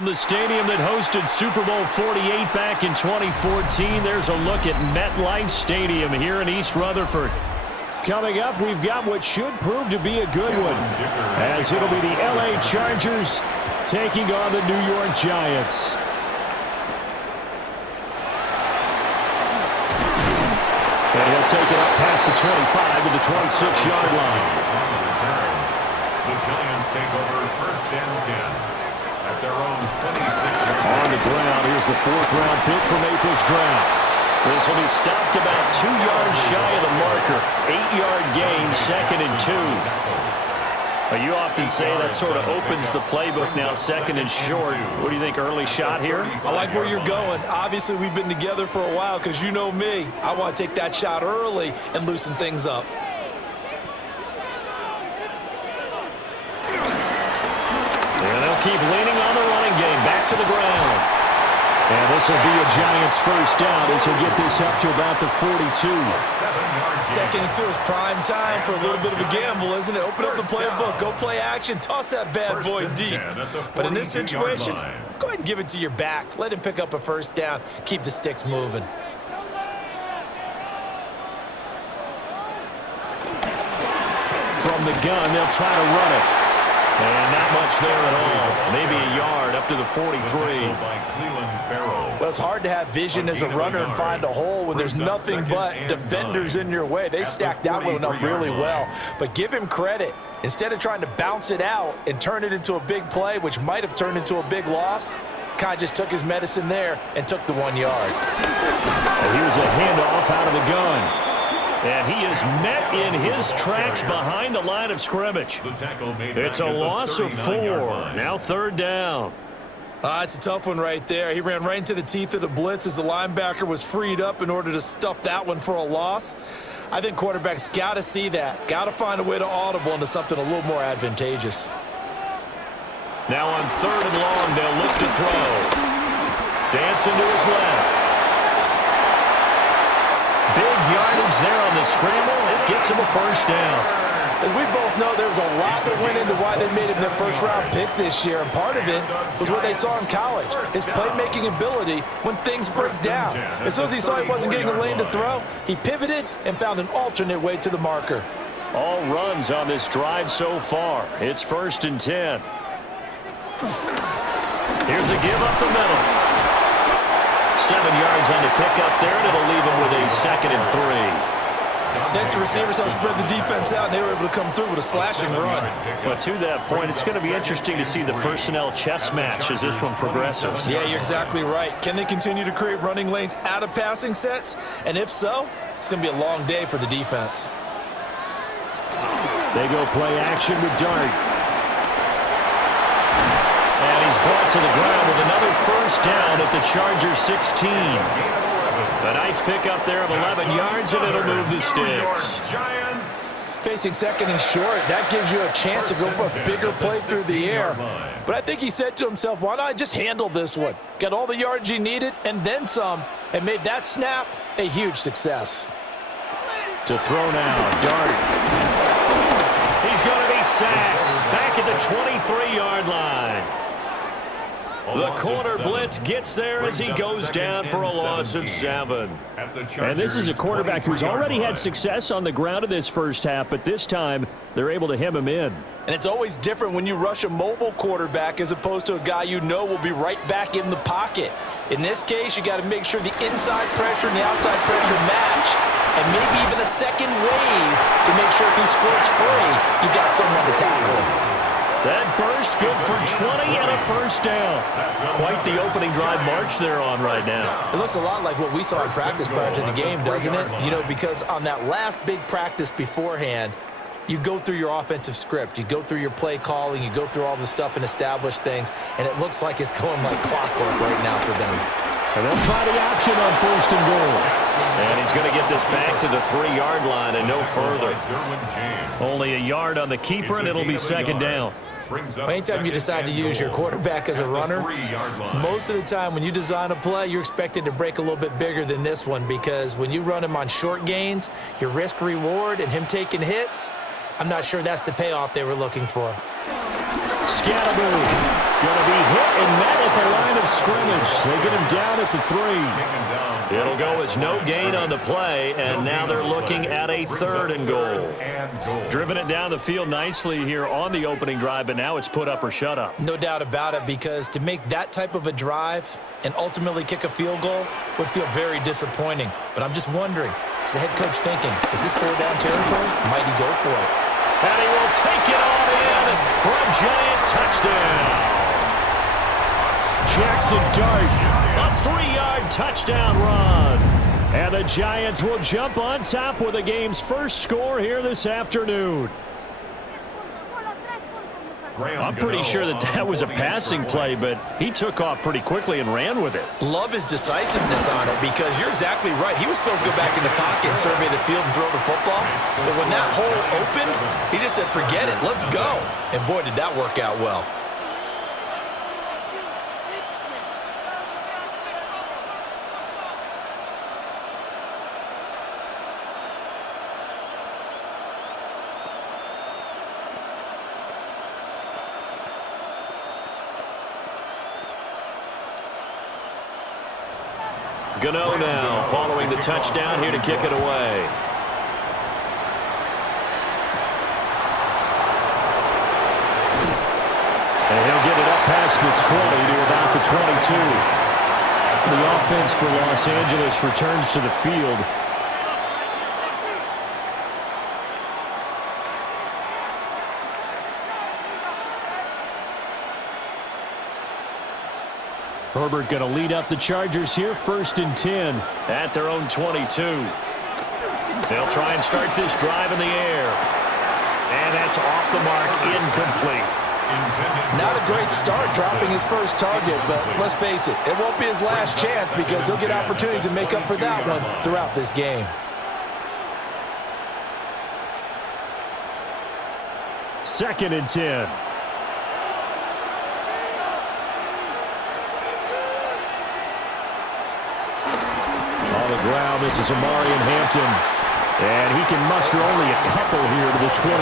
From the stadium that hosted Super Bowl 48 back in 2014, there's a look at MetLife Stadium here in East Rutherford. Coming up, we've got what should prove to be a good one, as it'll be the LA Chargers taking on the New York Giants. And he'll take it up past the 25 to the 26-yard line. The Giants take over first and 10 at their own 26-yard line. On the ground, here's the fourth-round pick from April's draft. This will be stopped about 2 yards shy of the marker. 8-yard gain, 2nd and 2. You often say that sort of opens the playbook now, 2nd and short. What do you think, early shot here? I like where you're going. Obviously, we've been together for a while because you know me. I want to take that shot early and loosen things up. And they'll keep leaning on the running game. Back to the ground. And this will be a Giants first down as he'll get this up to about the 42. 2nd and 2 is prime time for a little bit of a gamble, isn't it? Open up the playbook, go play action, toss that bad boy deep. But in this situation, go ahead and give it to your back. Let him pick up a first down. Keep the sticks moving. From the gun, they'll try to run it. And not much there at all. Maybe a yard up to the 43. Well, it's hard to have vision as a runner and find a hole when there's nothing but defenders in your way. They stacked that one up really well. But give him credit. Instead of trying to bounce it out and turn it into a big play, which might have turned into a big loss, kind of just took his medicine there and took the 1 yard. And here's a handoff out of the gun. And he is met in his tracks behind the line of scrimmage. It's a loss of 4. Now 3rd down. It's a tough one right there. He ran right into the teeth of the blitz as the linebacker was freed up in order to stuff that one for a loss. I think quarterbacks got to see that. Got to find a way to audible into something a little more advantageous. Now on 3rd and long, they'll look to throw. Dancing to his left. Big yardage there on the scramble. It gets him a first down. As we both know, there was a lot that went into why they made him their first-round pick this year, and part of it was what they saw in college, his playmaking ability when things break down. As soon as he saw he wasn't getting a lane to throw, he pivoted and found an alternate way to the marker. All runs on this drive so far. It's 1st and 10. Here's a give up the middle. 7 yards on the pickup there, and it'll leave him with a 2nd and 3. The extra receivers helped spread the defense out, and they were able to come through with a slashing run. But to that point, it's going to be interesting to see the personnel chess match as this one progresses. Yeah, you're exactly right. Can they continue to create running lanes out of passing sets? And if so, it's going to be a long day for the defense. They go play action with Dart. And he's brought to the ground with another first down at the Chargers 16. A nice pick up there of 11 yards, and it'll move the sticks. Facing 2nd and short, that gives you a chance to go for a bigger play through the air. But I think he said to himself, why not just handle this one? Got all the yards he needed and then some, and made that snap a huge success. To throw now, Dart. He's going to be sacked back at the 23-yard line. The corner blitz gets there as he goes down for a loss of 7. And this is a quarterback who's already had success on the ground in this first half, but this time they're able to hem him in. And it's always different when you rush a mobile quarterback as opposed to a guy you know will be right back in the pocket. In this case, you got to make sure the inside pressure and the outside pressure match, and maybe even a second wave to make sure if he squirts free, you got someone to tackle. That burst good for 20 and a first down. Quite the opening drive march they're on right now. It looks a lot like what we saw in practice prior to the game, doesn't it? You know, because on that last big practice beforehand, you go through your offensive script. You go through your play calling. You go through all the stuff and establish things. And it looks like it's going like clockwork right now for them. And they'll try the option on 1st and goal. And he's going to get this back to the 3-yard line and no further. Only a yard on the keeper, and it'll be 2nd down. Anytime you decide to use your quarterback as a runner, most of the time when you design a play, you're expected to break a little bit bigger than this one, because when you run him on short gains, your risk-reward and him taking hits, I'm not sure that's the payoff they were looking for. Scatterboo going to be hit and met at scrimmage. They get him down at the 3. It'll go as no gain on the play, and now they're looking at a 3rd and goal. Driven it down the field nicely here on the opening drive, but now it's put up or shut up. No doubt about it, because to make that type of a drive and ultimately kick a field goal would feel very disappointing. But I'm just wondering, is the head coach thinking, is this 4-down territory? Might he go for it? And he will take it on in for a giant touchdown. Jackson Dart, a 3-yard touchdown run. And the Giants will jump on top with the game's first score here this afternoon. I'm pretty sure that was a passing play, but he took off pretty quickly and ran with it. Love his decisiveness on it, because you're exactly right. He was supposed to go back in the pocket and survey the field and throw the football. But when that hole opened, he just said, forget it, let's go. And boy, did that work out well. Gano now following the touchdown here to kick it away. And he'll get it up past the 20 to about the 22. The offense for Los Angeles returns to the field. Herbert going to lead up the Chargers here, 1st and 10 at their own 22. They'll try and start this drive in the air. And that's off the mark, incomplete. Not a great start dropping his first target, but let's face it, it won't be his last chance, because he'll get opportunities to make up for that one throughout this game. Second and 10. Ground. This is Amari in Hampton, and he can muster only a couple here to the 24.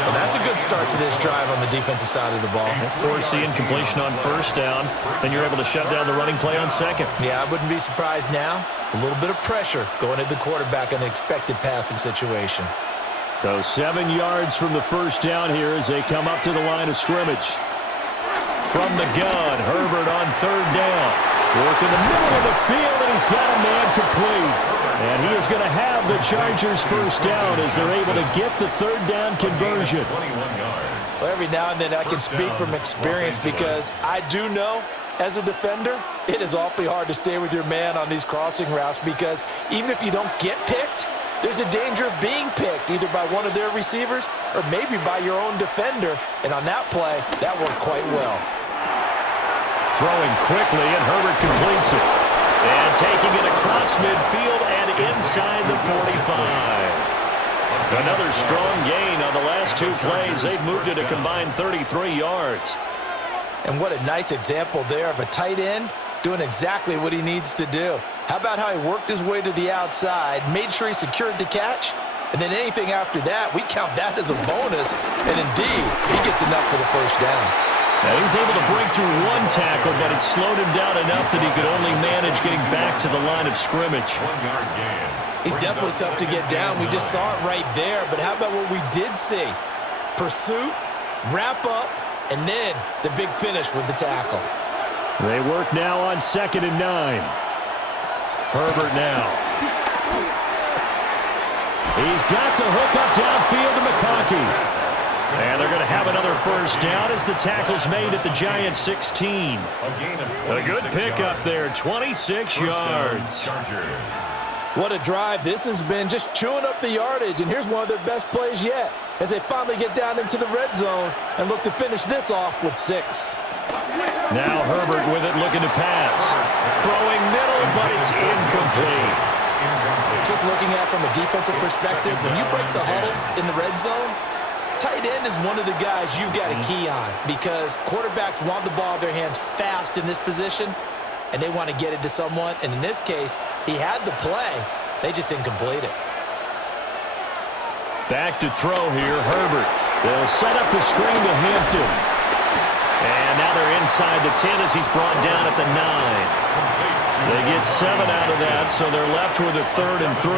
Well, that's a good start to this drive on the defensive side of the ball. Force the incompletion on 1st down, then you're able to shut down the running play on 2nd. Yeah, I wouldn't be surprised now. A little bit of pressure going at the quarterback in an expected passing situation. So 7 yards from the 1st down here as they come up to the line of scrimmage. From the gun, Herbert on 3rd down. Work in the middle of the field, and he's got a man complete. And he is going to have the Chargers 1st down as they're able to get the 3rd down conversion. Well, every now and then I can speak from experience, because I do know, as a defender, it is awfully hard to stay with your man on these crossing routes, because even if you don't get picked, there's a danger of being picked, either by one of their receivers or maybe by your own defender. And on that play, that worked quite well. Throwing quickly, and Herbert completes it. And taking it across midfield and inside the 45. Another strong gain on the last 2 plays. They've moved it a combined 33 yards. And what a nice example there of a tight end doing exactly what he needs to do. How about how he worked his way to the outside, made sure he secured the catch, and then anything after that, we count that as a bonus. And indeed, he gets enough for the 1st down. Now he's able to break through 1 tackle, but it slowed him down enough that he could only manage getting back to the line of scrimmage. 1-yard gain. He's definitely tough to get down. We just saw it right there. But how about what we did see? Pursuit, wrap up, and then the big finish with the tackle. They work now on 2nd and 9. Herbert now. He's got the hook up downfield to McConkey. And they're going to have another 1st down as the tackle's made at the Giants 16. A good pickup there, 26 yards. What a drive this has been, just chewing up the yardage. And here's one of their best plays yet, as they finally get down into the red zone and look to finish this off with 6. Now Herbert with it, looking to pass. Throwing middle, but it's incomplete. Just looking at it from a defensive perspective, when you break the huddle in the red zone, tight end is one of the guys you've got to key on, because quarterbacks want the ball in their hands fast in this position, and they want to get it to someone. And in this case, he had the play. They just didn't complete it. Back to throw here, Herbert. They'll set up the screen to Hampton. And now they're inside the 10 as he's brought down at the 9. They get 7 out of that, so they're left with a 3rd and 3.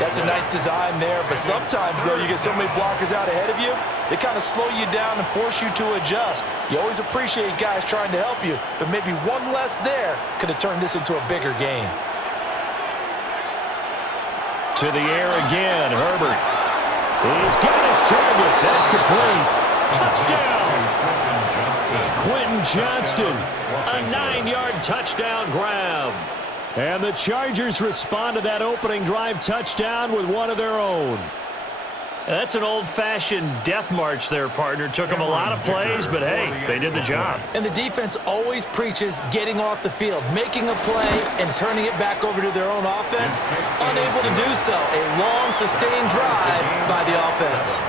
That's a nice design there, but sometimes, though, you get so many blockers out ahead of you, they kind of slow you down and force you to adjust. You always appreciate guys trying to help you, but maybe one less there could have turned this into a bigger game. To the air again, Herbert. He's got his target. That's complete. Touchdown! Quentin Johnston, a 9-yard touchdown grab. And the Chargers respond to that opening drive touchdown with one of their own. That's an old-fashioned death march there, partner. Took them a lot of plays, but hey, they did the job. And the defense always preaches getting off the field, making a play and turning it back over to their own offense. Unable to do so. A long, sustained drive by the offense.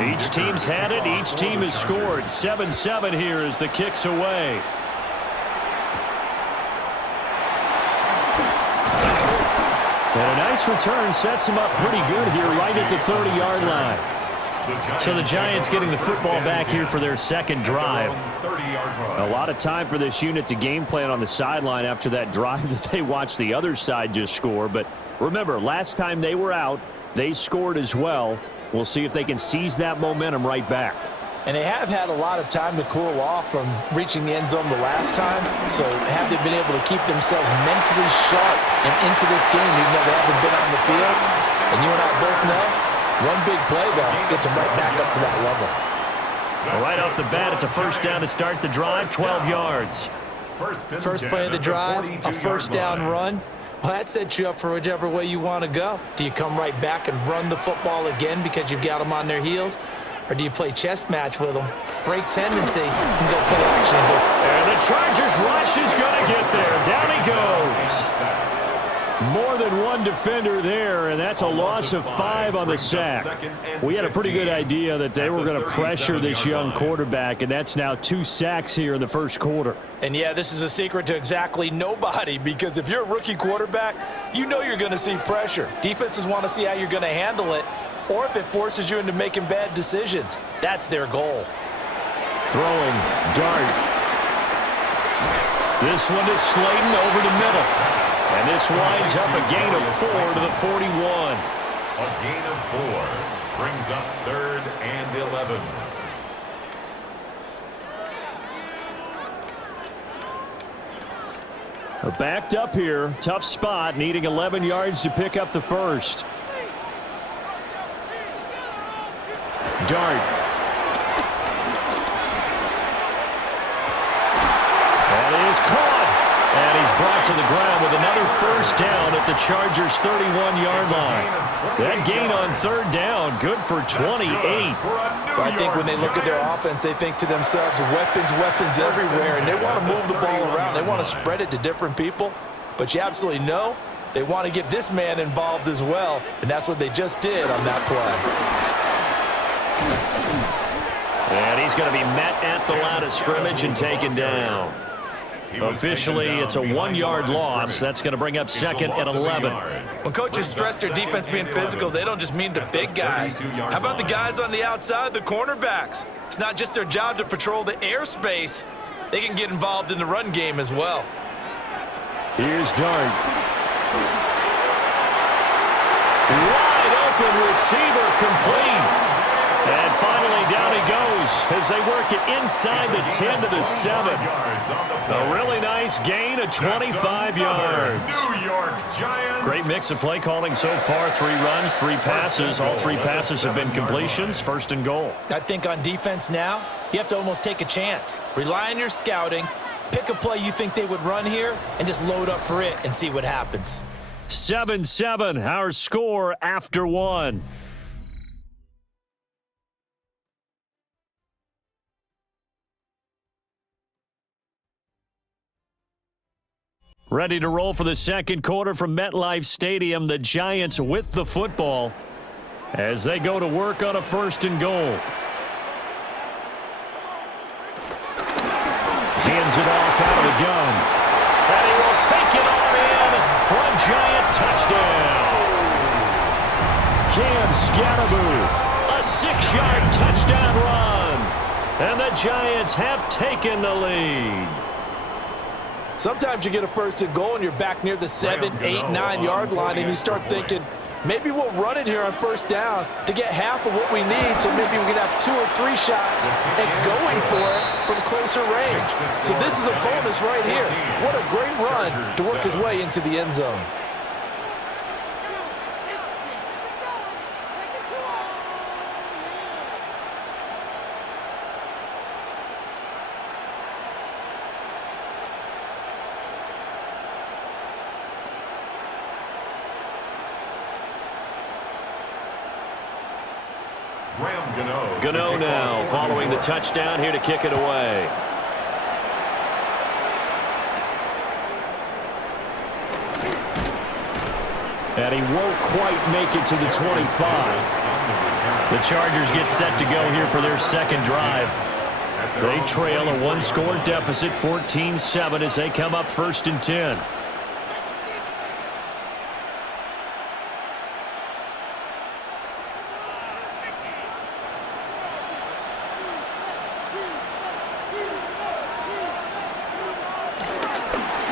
Each team's had it. Each team has scored. 7-7 here as the kick's away. And a nice return sets him up pretty good here right at the 30-yard line. So the Giants getting the football back here for their second drive. A lot of time for this unit to game plan on the sideline after that drive that they watched the other side just score. But remember, last time they were out, they scored as well. We'll see if they can seize that momentum right back. And they have had a lot of time to cool off from reaching the end zone the last time. So have they been able to keep themselves mentally sharp and into this game even though they haven't been on the field? And you and I both know, one big play, though, gets them right back up to that level. Well, right off the bat, it's a first down to start the drive, 12 yards. First play of the drive, a first down run. Well, that sets you up for whichever way you want to go. Do you come right back and run the football again because you've got them on their heels? Or do you play chess match with them, break tendency, and go play action? And the Chargers rush is going to get there. Down he goes. More than one defender there, and that's a loss of 5 on the sack. We had a pretty good idea that they were going to pressure this young quarterback, and that's now 2 sacks here in the first quarter. And, yeah, this is a secret to exactly nobody because if you're a rookie quarterback, you know you're going to see pressure. Defenses want to see how you're going to handle it, or if it forces you into making bad decisions. That's their goal. Throwing, dart. This one is Slayton over the middle. And this winds up a gain of 4 to the 41. A gain of 4 brings up 3rd and 11. Backed up here, tough spot, needing 11 yards to pick up the first. Dart. That is caught. And he's brought to the ground with another first down at the Chargers' 31-yard line. That gain on 3rd down, good for 28. I think when they look at their offense, they think to themselves, weapons, weapons everywhere, and they want to move the ball around. They want to spread it to different people. But you absolutely know they want to get this man involved as well, and that's what they just did on that play. And he's going to be met at the line of scrimmage and taken down. Officially, it's a 1-yard loss. That's going to bring up 2nd and 11. When coaches stress their defense being physical, they don't just mean the big guys. How about the guys on the outside, the cornerbacks? It's not just their job to patrol the airspace. They can get involved in the run game as well. Here's Dart. Wide open receiver complete. And finally down he goes as they work it inside the 10 to the 7. A really nice gain of 25 yards. New York Giants. Great mix of play calling so far. 3 runs, 3 passes. All 3 passes have been completions. 1st and goal. I think on defense now, you have to almost take a chance. Rely on your scouting. Pick a play you think they would run here and just load up for it and see what happens. 7-7, our score after 1. Ready to roll for the second quarter from MetLife Stadium. The Giants with the football as they go to work on a 1st and goal. Hands it off out of the gun. And he will take it on in for a Giant touchdown. Cam Scatteroo, a 6-yard touchdown run. And the Giants have taken the lead. Sometimes you get a 1st and goal and you're back near the 7, 8, 9-yard line and you start thinking, maybe we'll run it here on 1st down to get half of what we need, so maybe we can have 2 or 3 shots and going for it from closer range. So this is a bonus right here. What a great run to work his way into the end zone. Gano now following the touchdown here to kick it away. And he won't quite make it to the 25. The Chargers get set to go here for their second drive. They trail a 1-score deficit, 14-7, as they come up 1st and 10.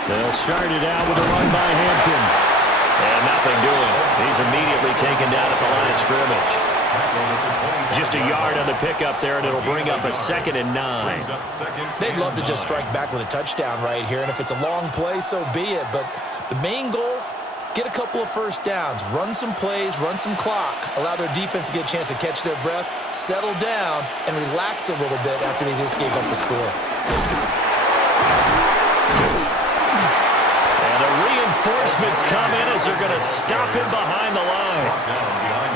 They'll start it out with a run by Hampton. And nothing doing. He's immediately taken down at the line of scrimmage. Just a yard on the pickup there, and it'll bring up a 2nd and 9. They'd love to just strike back with a touchdown right here, and if it's a long play, so be it. But the main goal, get a couple of 1st downs, run some plays, run some clock, allow their defense to get a chance to catch their breath, settle down, and relax a little bit after they just gave up a score. Reinforcements come in as they're going to stop him behind the line.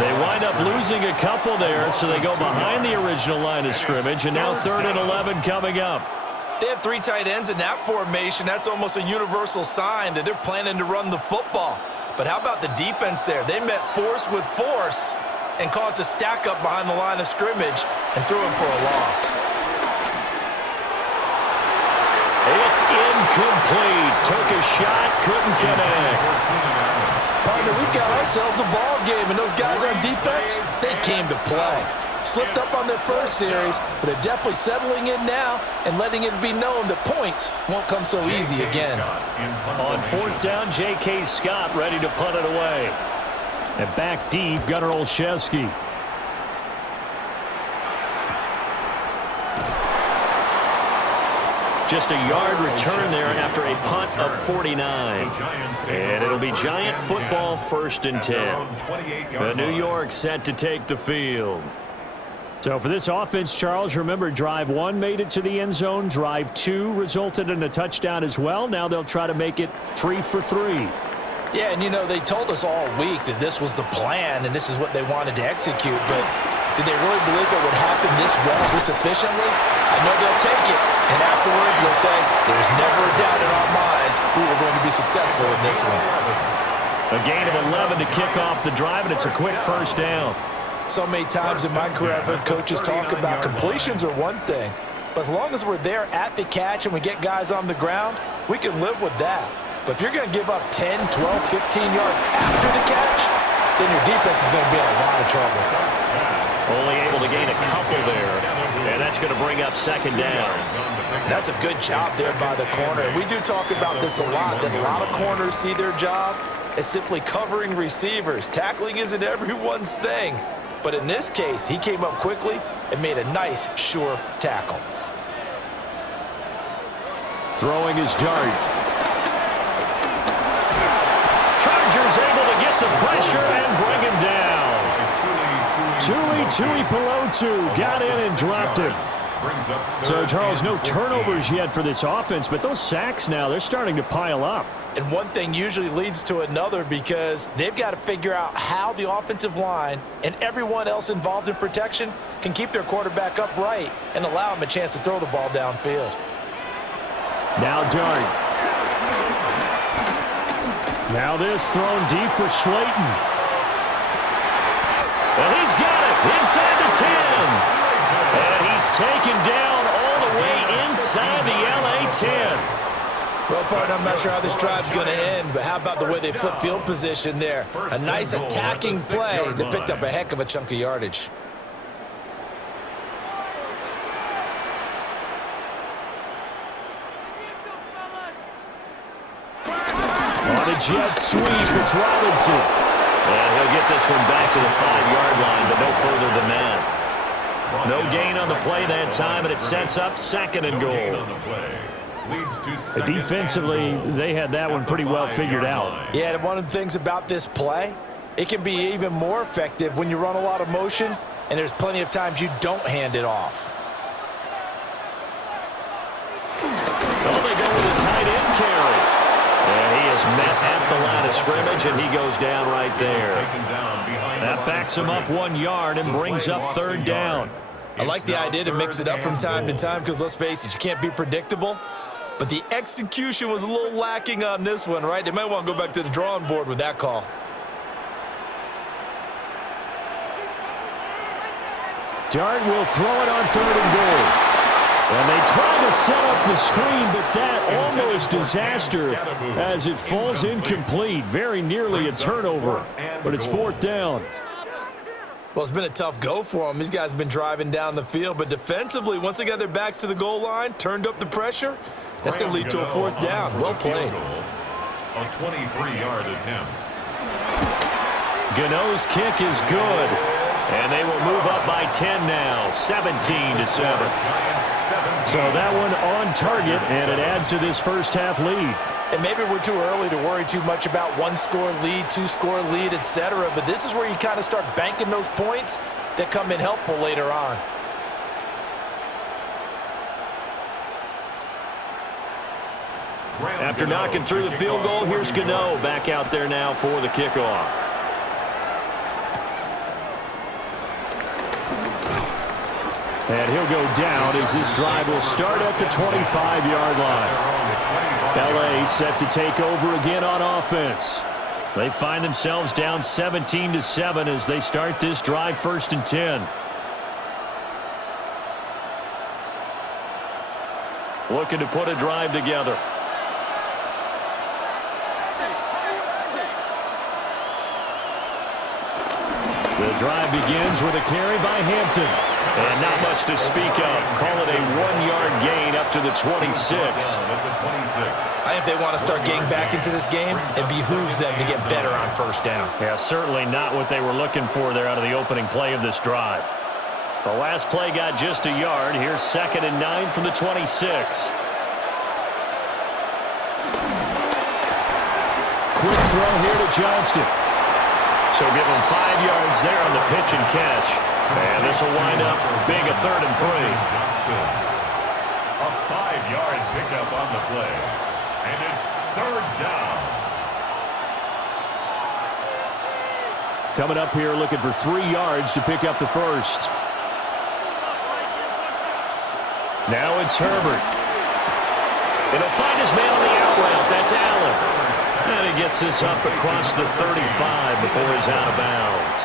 They wind up losing a couple there, so they go behind the original line of scrimmage, and now 3rd and 11 coming up. They have 3 tight ends in that formation. That's almost a universal sign that they're planning to run the football. But how about the defense there? They met force with force and caused a stack up behind the line of scrimmage and threw him for a loss. It's incomplete. Took a shot, couldn't connect. Partner, we've got ourselves a ball game, and those guys on defense, they came to play. Slipped up on their first series, but they're definitely settling in now and letting it be known that points won't come so easy again. On 4th down, J.K. Scott ready to punt it away. And back deep, Gunnar Olszewski. Just a yard return there after a punt of 49. And it'll be Giant football 1st and 10. The New York set to take the field. So for this offense, Charles, remember, drive 1 made it to the end zone. Drive 2 resulted in a touchdown as well. Now they'll try to make it 3 for 3. Yeah, and you know, they told us all week that this was the plan and this is what they wanted to execute, but did they really believe it would happen this well, this efficiently? I know they'll take it, and afterwards they'll say, there's never a doubt in our minds we were going to be successful in this one. A gain of 11 to kick off the drive, and it's a quick 1st down. So many times in my career, I've heard coaches talk about completions are one thing, but as long as we're there at the catch and we get guys on the ground, we can live with that. But if you're going to give up 10, 12, 15 yards after the catch, then your defense is going to be in a lot of trouble. Only able to gain a couple there, and that's going to bring up 2nd down. That's a good job there by the corner. And we do talk about this a lot, that a lot of corners see their job as simply covering receivers. Tackling isn't everyone's thing. But in this case, he came up quickly and made a nice, sure tackle. Throwing his dart. Chargers able to get the pressure and bring him down. Tui Pelotu got in and dropped him. So, Charles, no turnovers yet for this offense, but those sacks now, they're starting to pile up. And one thing usually leads to another because they've got to figure out how the offensive line and everyone else involved in protection can keep their quarterback upright and allow him a chance to throw the ball downfield. Now Dart. Now this thrown deep for Slayton. And he's got it inside the 10. And he's taken down all the way inside the LA 10. Well, partner, I'm not sure how this drive's going to end, but how about the way they flip field position there? A nice attacking play that picked up a heck of a chunk of yardage. On a jet sweep, it's Robinson. And he'll get this one back to the 5-yard line, but no further than that. No gain on the play that time, and it sets up 2nd and goal. Defensively, they had that one pretty well figured out. Yeah, and one of the things about this play, it can be even more effective when you run a lot of motion, and there's plenty of times you don't hand it off. Well, they go with a tight end carry. And he is met at the line of scrimmage, and he goes down right there. That backs him up 1 yard and brings up 3rd down. I like the idea to mix it up from time to time because, let's face it, you can't be predictable. But the execution was a little lacking on this one, right? They might want to go back to the drawing board with that call. Dart will throw it on 3rd and goal. And they try to set up the screen, but that almost disaster as it falls incomplete. Very nearly a turnover, but it's 4th down. Well, it's been a tough go for them. These guys have been driving down the field, but defensively, once they got their backs to the goal line, turned up the pressure, that's going to lead to a 4th down. Well played. A 23-yard attempt. Gano's kick is good. And they will move up by 10 now, 17-7. So that one on target, and it adds to this first half lead. And maybe we're too early to worry too much about 1-score lead, 2-score lead, etc. But this is where you kind of start banking those points that come in helpful later on. After knocking through the field goal, here's Gano back out there now for the kickoff. And he'll go down as this drive will start at the 25-yard line. LA set to take over again on offense. They find themselves down 17-7 as they start this drive 1st and 10. Looking to put a drive together. The drive begins with a carry by Hampton. And not much to speak of. Call it a 1-yard gain up to the 26. I think they want to start getting back into this game. It behooves them to get better on 1st down. Yeah, certainly not what they were looking for there out of the opening play of this drive. The last play got just a yard. Here's 2nd and 9 from the 26. Quick throw here to Johnston. So give him 5 yards there on the pitch and catch. And this will wind up big, a 3rd and 3. A 5-yard pickup on the play. And it's 3rd down. Coming up here looking for 3 yards to pick up the first. Now it's Herbert. And he'll find his man on the out route. That's Allen. And he gets this up across the 35 before he's out of bounds.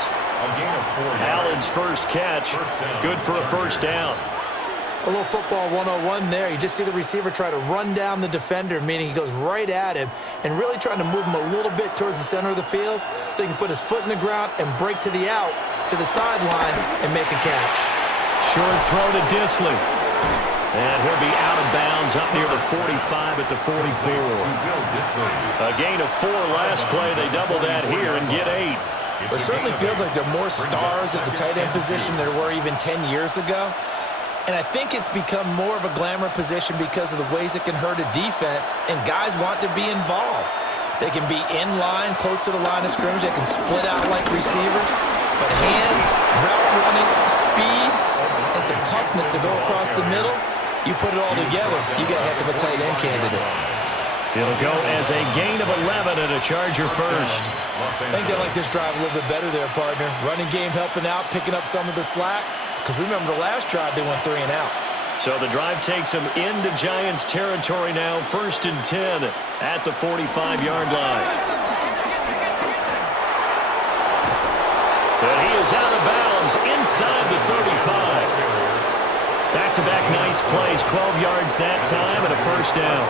Allen's first catch, good for a 1st down. A little football 101 there. You just see the receiver try to run down the defender, meaning he goes right at him and really trying to move him a little bit towards the center of the field so he can put his foot in the ground and break to the out, to the sideline, and make a catch. Short throw to Disley. And he'll be out of bounds up near the 45 at the 44. A gain of 4 last play. They double that here and get 8. It certainly feels like there are more stars at the tight end position than there were even 10 years ago. And I think it's become more of a glamour position because of the ways it can hurt a defense, and guys want to be involved. They can be in line, close to the line of scrimmage. They can split out like receivers. But hands, route running, speed, and some toughness to go across the middle, you put it all together, you got a heck of a tight end candidate. It'll go as a gain of 11 and a Charger first. I think they like this drive a little bit better there, partner. Running game helping out, picking up some of the slack. Because remember the last drive, they went 3 and out. So the drive takes them into Giants territory now. 1st and 10 at the 45-yard line. is out of bounds inside the 35. Back-to-back nice plays, 12 yards that time and a first down.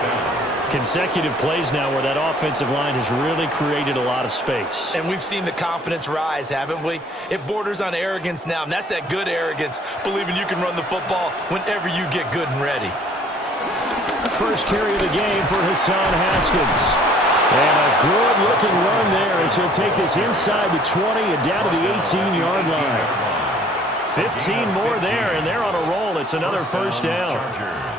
Consecutive plays now where that offensive line has really created a lot of space. And we've seen the confidence rise, haven't we? It borders on arrogance now, and that's that good arrogance, believing you can run the football whenever you get good and ready. First carry of the game for Hassan Haskins. And a good-looking run there as he'll take this inside the 20 and down to the 18-yard line. 15 more there, and they're on a roll. It's another first down.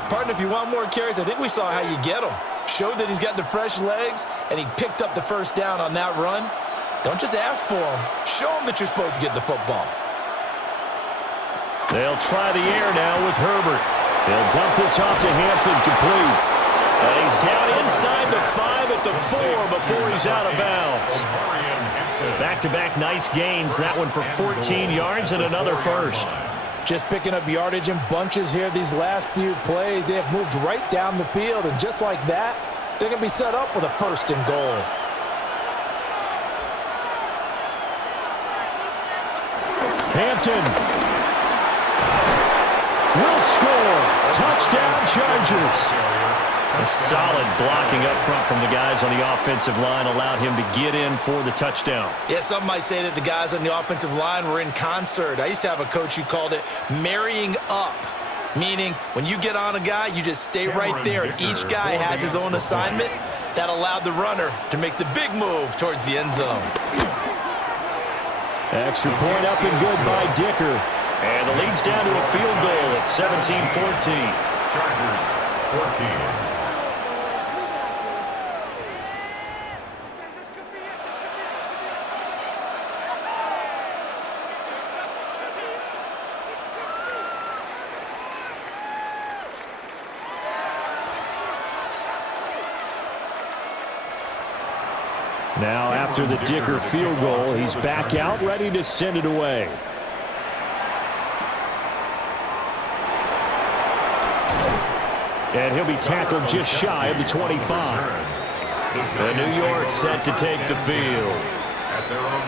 Partner, if you want more carries, I think we saw how you get them. Showed that he's got the fresh legs, and he picked up the first down on that run. Don't just ask for them. Show them that you're supposed to get the football. They'll try the air now with Herbert. They'll dump this off to Hampton, complete. And he's down inside the 5 at the 4 before he's out of bounds. Back-to-back nice gains. That one for 14 yards and another first. Just picking up yardage in bunches here these last few plays. They have moved right down the field, and just like that, they're going to be set up with a first and goal. Hampton will score. Touchdown, Chargers. A solid blocking up front from the guys on the offensive line allowed him to get in for the touchdown. Yeah, some might say that the guys on the offensive line were in concert. I used to have a coach who called it marrying up, meaning when you get on a guy, you just stay right there, and each guy has his own assignment. That allowed the runner to make the big move towards the end zone. Extra point up and good by Dicker. And the lead's down to a field goal at 17-14. Chargers 14. Now, after the Dicker field goal, he's back out, ready to send it away. And he'll be tackled just shy of the 25. And New York set to take the field.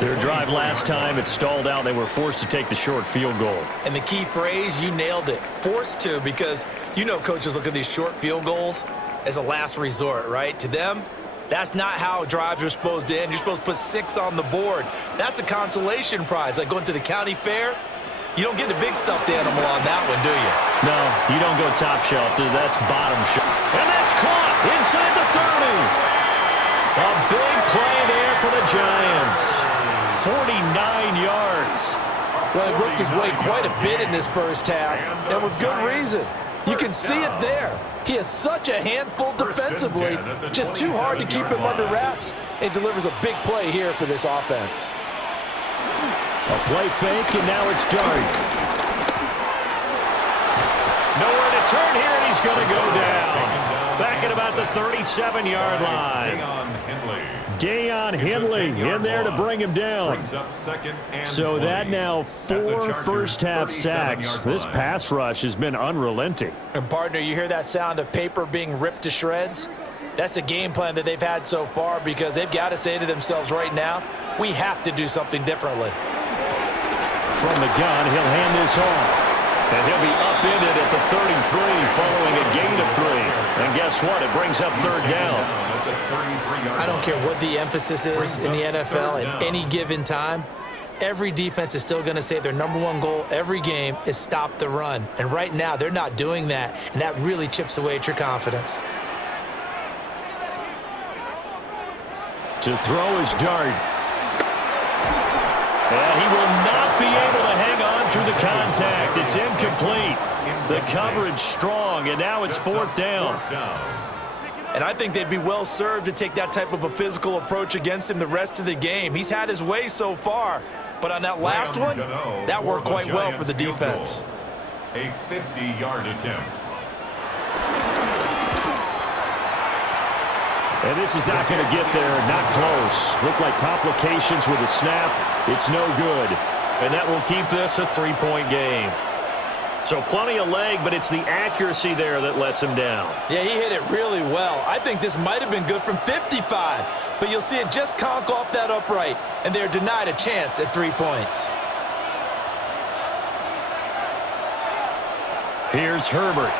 Their drive last time, it stalled out. They were forced to take the short field goal. And the key phrase, you nailed it, forced to, because you know coaches look at these short field goals as a last resort, right? To them, that's not how drives are supposed to end. You're supposed to put 6 on the board. That's a consolation prize, like going to the county fair. You don't get the big stuffed animal on that one, do you? No, you don't go top shelf. That's bottom shelf. And that's caught inside the 30. A big play there for the Giants. 49 yards. Well, he worked his way quite a bit in this first half, and with good reason. You can see it there. He is such a handful defensively. Just too hard to keep him under wraps. It delivers a big play here for this offense. A play fake, and now it's Dart. Nowhere to turn here, and he's going to go down. Back at about the 37-yard line. Deion Henley in there to bring him down. So that now 4 first-half sacks. This pass rush has been unrelenting. And partner, you hear that sound of paper being ripped to shreds? That's the game plan that they've had so far, because they've got to say to themselves right now, we have to do something differently. From the gun, he'll hand this off. And he'll be upended at the 33 following a gain of 3. And guess what? It brings up third down. I don't care what the emphasis is in the NFL at any given time. Every defense is still going to say their #1 goal every game is stop the run. And right now, they're not doing that, and that really chips away at your confidence. To throw is Dart. And he will not be able to hang on through the contact. It's incomplete. The coverage strong, and now it's 4th down. And I think they'd be well served to take that type of a physical approach against him the rest of the game. He's had his way so far, but on that last one, that worked quite well for the defense. A 50-yard attempt. And this is not going to get there, not close. Look like complications with a snap. It's no good. And that will keep this a 3-point game. So plenty of leg, but it's the accuracy there that lets him down. Yeah, he hit it really well. I think this might have been good from 55, but you'll see it just conk off that upright, and they're denied a chance at 3 points. Here's Herbert.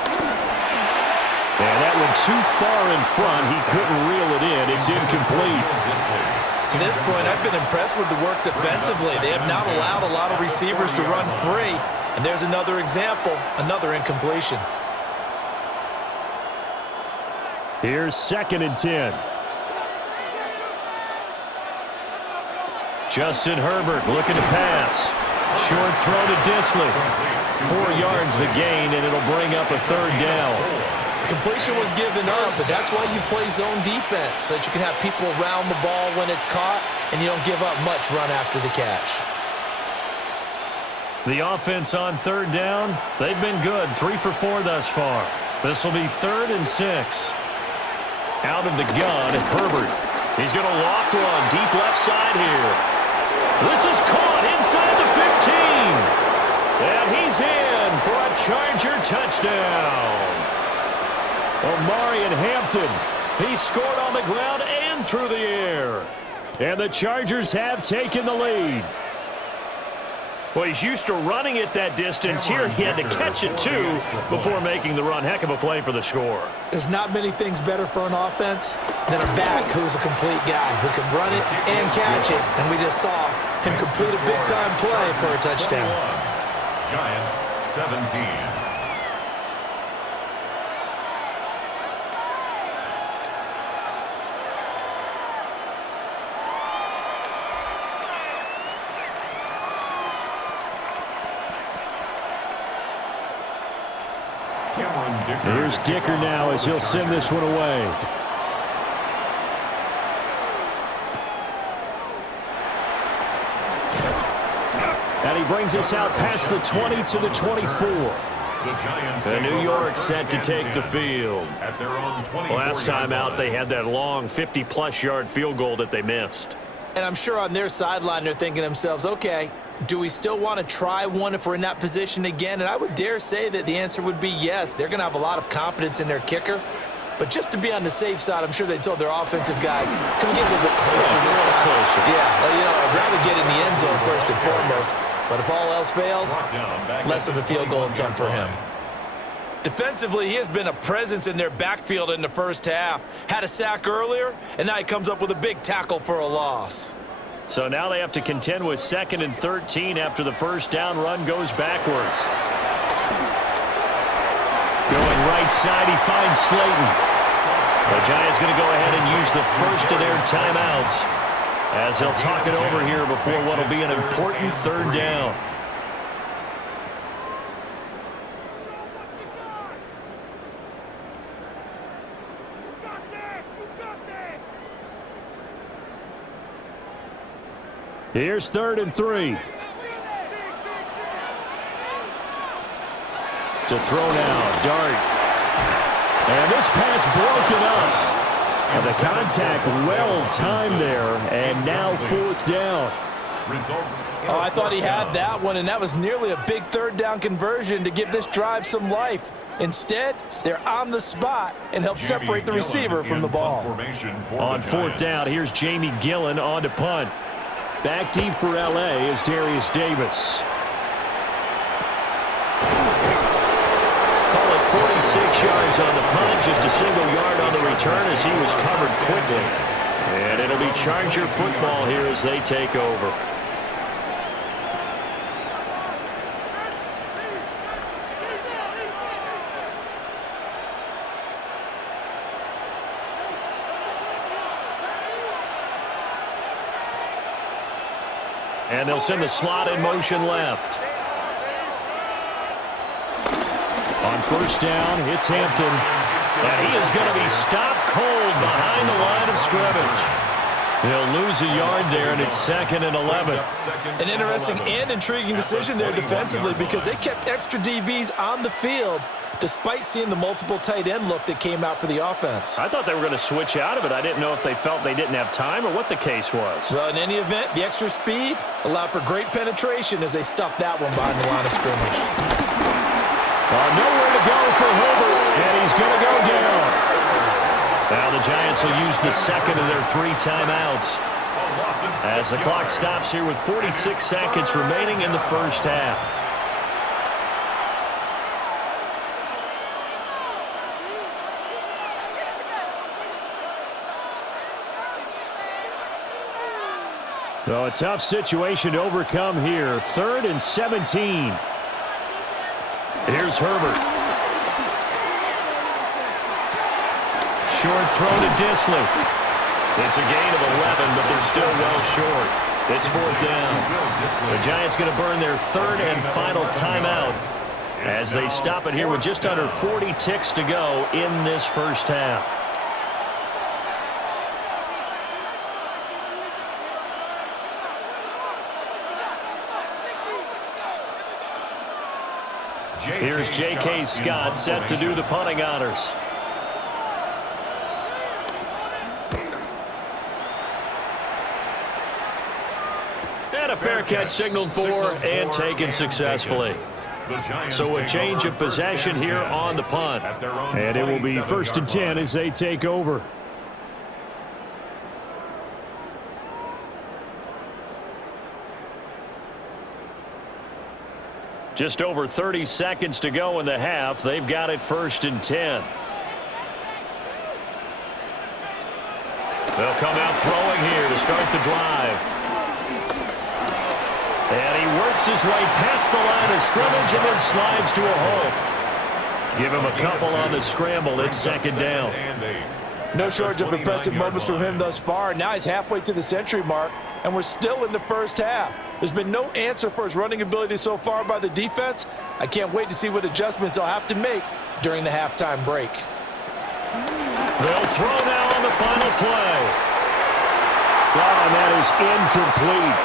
And that one too far in front. He couldn't reel it in. It's incomplete. To this point, I've been impressed with the work defensively. They have not allowed a lot of receivers to run free. And there's another example, another incompletion. Here's 2nd and 10. Justin Herbert looking to pass. Short throw to Disley. 4 yards the gain, and it'll bring up a 3rd down. Completion was given up, but that's why you play zone defense, so that you can have people around the ball when it's caught, and you don't give up much run after the catch. The offense on 3rd down, they've been good. 3 for 4 thus far. This will be 3rd and 6. Out of the gun, Herbert. He's going to loft one deep left side here. This is caught inside the 15. And he's in for a Charger touchdown. Omarion Hampton, he scored on the ground and through the air. And the Chargers have taken the lead. Well, he's used to running it that distance. Here he had to catch it, too, before making the run. Heck of a play for the score. There's not many things better for an offense than a back who's a complete guy who can run it and catch it. And we just saw him complete a big-time play for a touchdown. Giants 17. Here's Dicker now as he'll send this one away. And he brings us out past the 20 to the 24. The New York set to take the field. Last time out, they had that long 50-plus yard field goal that they missed. And I'm sure on their sideline they're thinking to themselves, okay, do we still want to try one if we're in that position again? And I would dare say that the answer would be yes. They're going to have a lot of confidence in their kicker. But just to be on the safe side, I'm sure they told their offensive guys, can we get a little bit closer this time? Yeah, well, you know, I'd rather get in the end zone first and foremost. But if all else fails, less of a field goal attempt for him. Defensively, he has been a presence in their backfield in the first half. Had a sack earlier, and now he comes up with a big tackle for a loss. So now they have to contend with 2nd and 13 after the first down run goes backwards. Going right side, he finds Slayton. The Giants going to go ahead and use the first of their timeouts as they'll talk it over here before what will be an important 3rd down. Here's 3rd and 3. To throw now, Dart. And this pass broken up. And the contact well-timed there, and now 4th down. Oh, I thought he had that one, and that was nearly a big 3rd down conversion to give this drive some life. Instead, they're on the spot and help separate the receiver from the ball. On 4th down, here's Jamie Gillen on to punt. Back deep for L.A. is Darius Davis. Call it 46 yards on the punt, just a single yard on the return as he was covered quickly. And it'll be Charger football here as they take over. And they'll send the slot in motion left. On 1st down, it's Hampton. And he is going to be stopped cold behind the line of scrimmage. He'll lose a yard there, and it's 2nd and 11. An interesting and intriguing decision there defensively because they kept extra DBs on the field despite seeing the multiple tight end look that came out for the offense. I thought they were going to switch out of it. I didn't know if they felt they didn't have time or what the case was. Well, in any event, the extra speed allowed for great penetration as they stuffed that one behind the line of scrimmage. Nowhere to go for Herbert, and he's going to go down. Now the Giants will use the 2nd of their 3 timeouts as the clock stops here with 46 seconds remaining in the first half. Well, a tough situation to overcome here. 3rd and 17. Here's Herbert. Short throw to Disley. It's a gain of 11, but they're still well short. It's 4th down. The Giants going to burn their 3rd and final timeout as they stop it here with just under 40 ticks to go in this first half. Here's J.K. Scott set to do the punting honors. And a fair catch signaled for and taken successfully. So a change of possession here on the punt. And it will be 1st and 10 as they take over. Just over 30 seconds to go in the half. They've got it 1st and 10. They'll come out throwing here to start the drive. And he works his way past the line of scrimmage and then slides to a hole. Give him a couple on the scramble. It's 2nd down. No shortage of impressive moments from him thus far. Now he's halfway to the century mark, and we're still in the first half. There's been no answer for his running ability so far by the defense. I can't wait to see what adjustments they'll have to make during the halftime break. They'll throw now on the final play. Oh, and that is incomplete.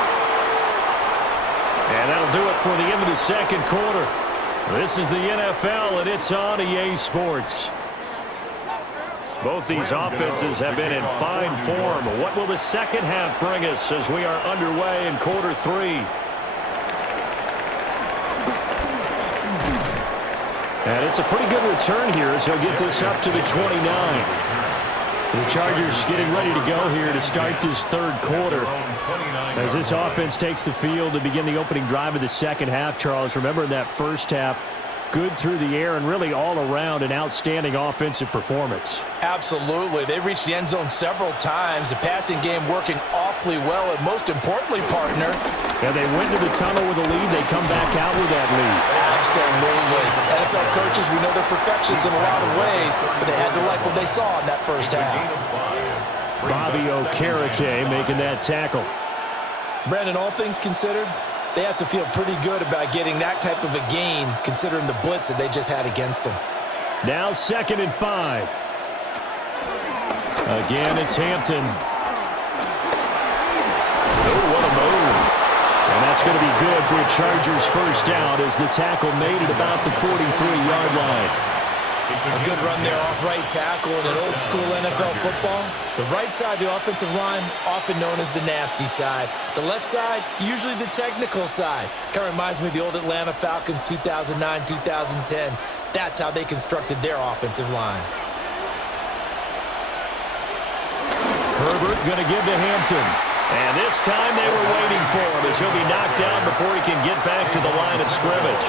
And that'll do it for the end of the 2nd quarter. This is the NFL, and it's on EA Sports. Both these offenses have been in fine form. What will the second half bring us as we are underway in quarter 3? And it's a pretty good return here as he'll get this up to the 29. The Chargers getting ready to go here to start this 3rd quarter. As this offense takes the field to begin the opening drive of the second half, Charles, remember in that first half, good through the air and really all around an outstanding offensive performance. Absolutely. They reached the end zone several times. The passing game working awfully well, and most importantly, partner. Yeah, they went to the tunnel with a lead. They come back out with that lead. Absolutely. NFL coaches, we know they're perfectionists in a lot of ways, but they had to like what they saw in that first half. Bobby Okereke making that tackle. Brandon, all things considered, they have to feel pretty good about getting that type of a gain, considering the blitz that they just had against them. Now 2nd and 5. Again, it's Hampton. Oh, what a move. And that's going to be good for a Chargers first down as the tackle made it about the 43-yard line. A good run there off right tackle in an old-school NFL football. The right side of the offensive line, often known as the nasty side. The left side, usually the technical side. Kind of reminds me of the old Atlanta Falcons 2009, 2010. That's how they constructed their offensive line. Herbert going to give to Hampton. And this time they were waiting for him as he'll be knocked down before he can get back to the line of scrimmage.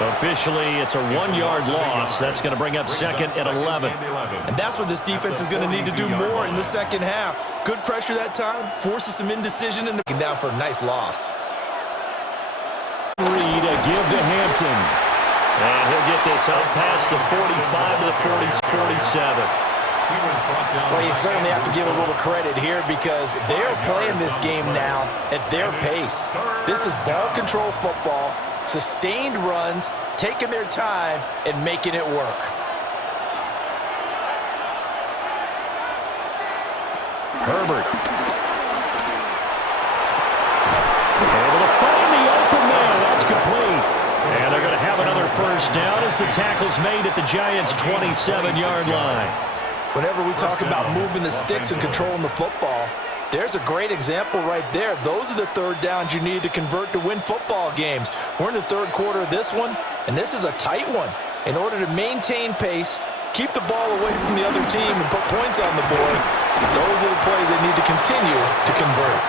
Officially, it's a 1-yard loss. That's going to bring up 2nd and 11. And that's what this defense is going to need to do more in the second half. Good pressure that time, forces some indecision, and they're down for a nice loss. Reed, a give to Hampton. And he'll get this up past the 45 to the 47. Well, you certainly have to give a little credit here because they're playing this game now at their pace. This is ball control football, sustained runs, taking their time and making it work. Herbert. Able to find the open man. That's complete. And they're going to have another first down as the tackle's made at the Giants' 27-yard line. Whenever we talk about moving the sticks and controlling the football, there's a great example right there. Those are the third downs you need to convert to win football games. We're in the 3rd quarter of this one, and this is a tight one. In order to maintain pace, keep the ball away from the other team, and put points on the board, those are the plays they need to continue to convert.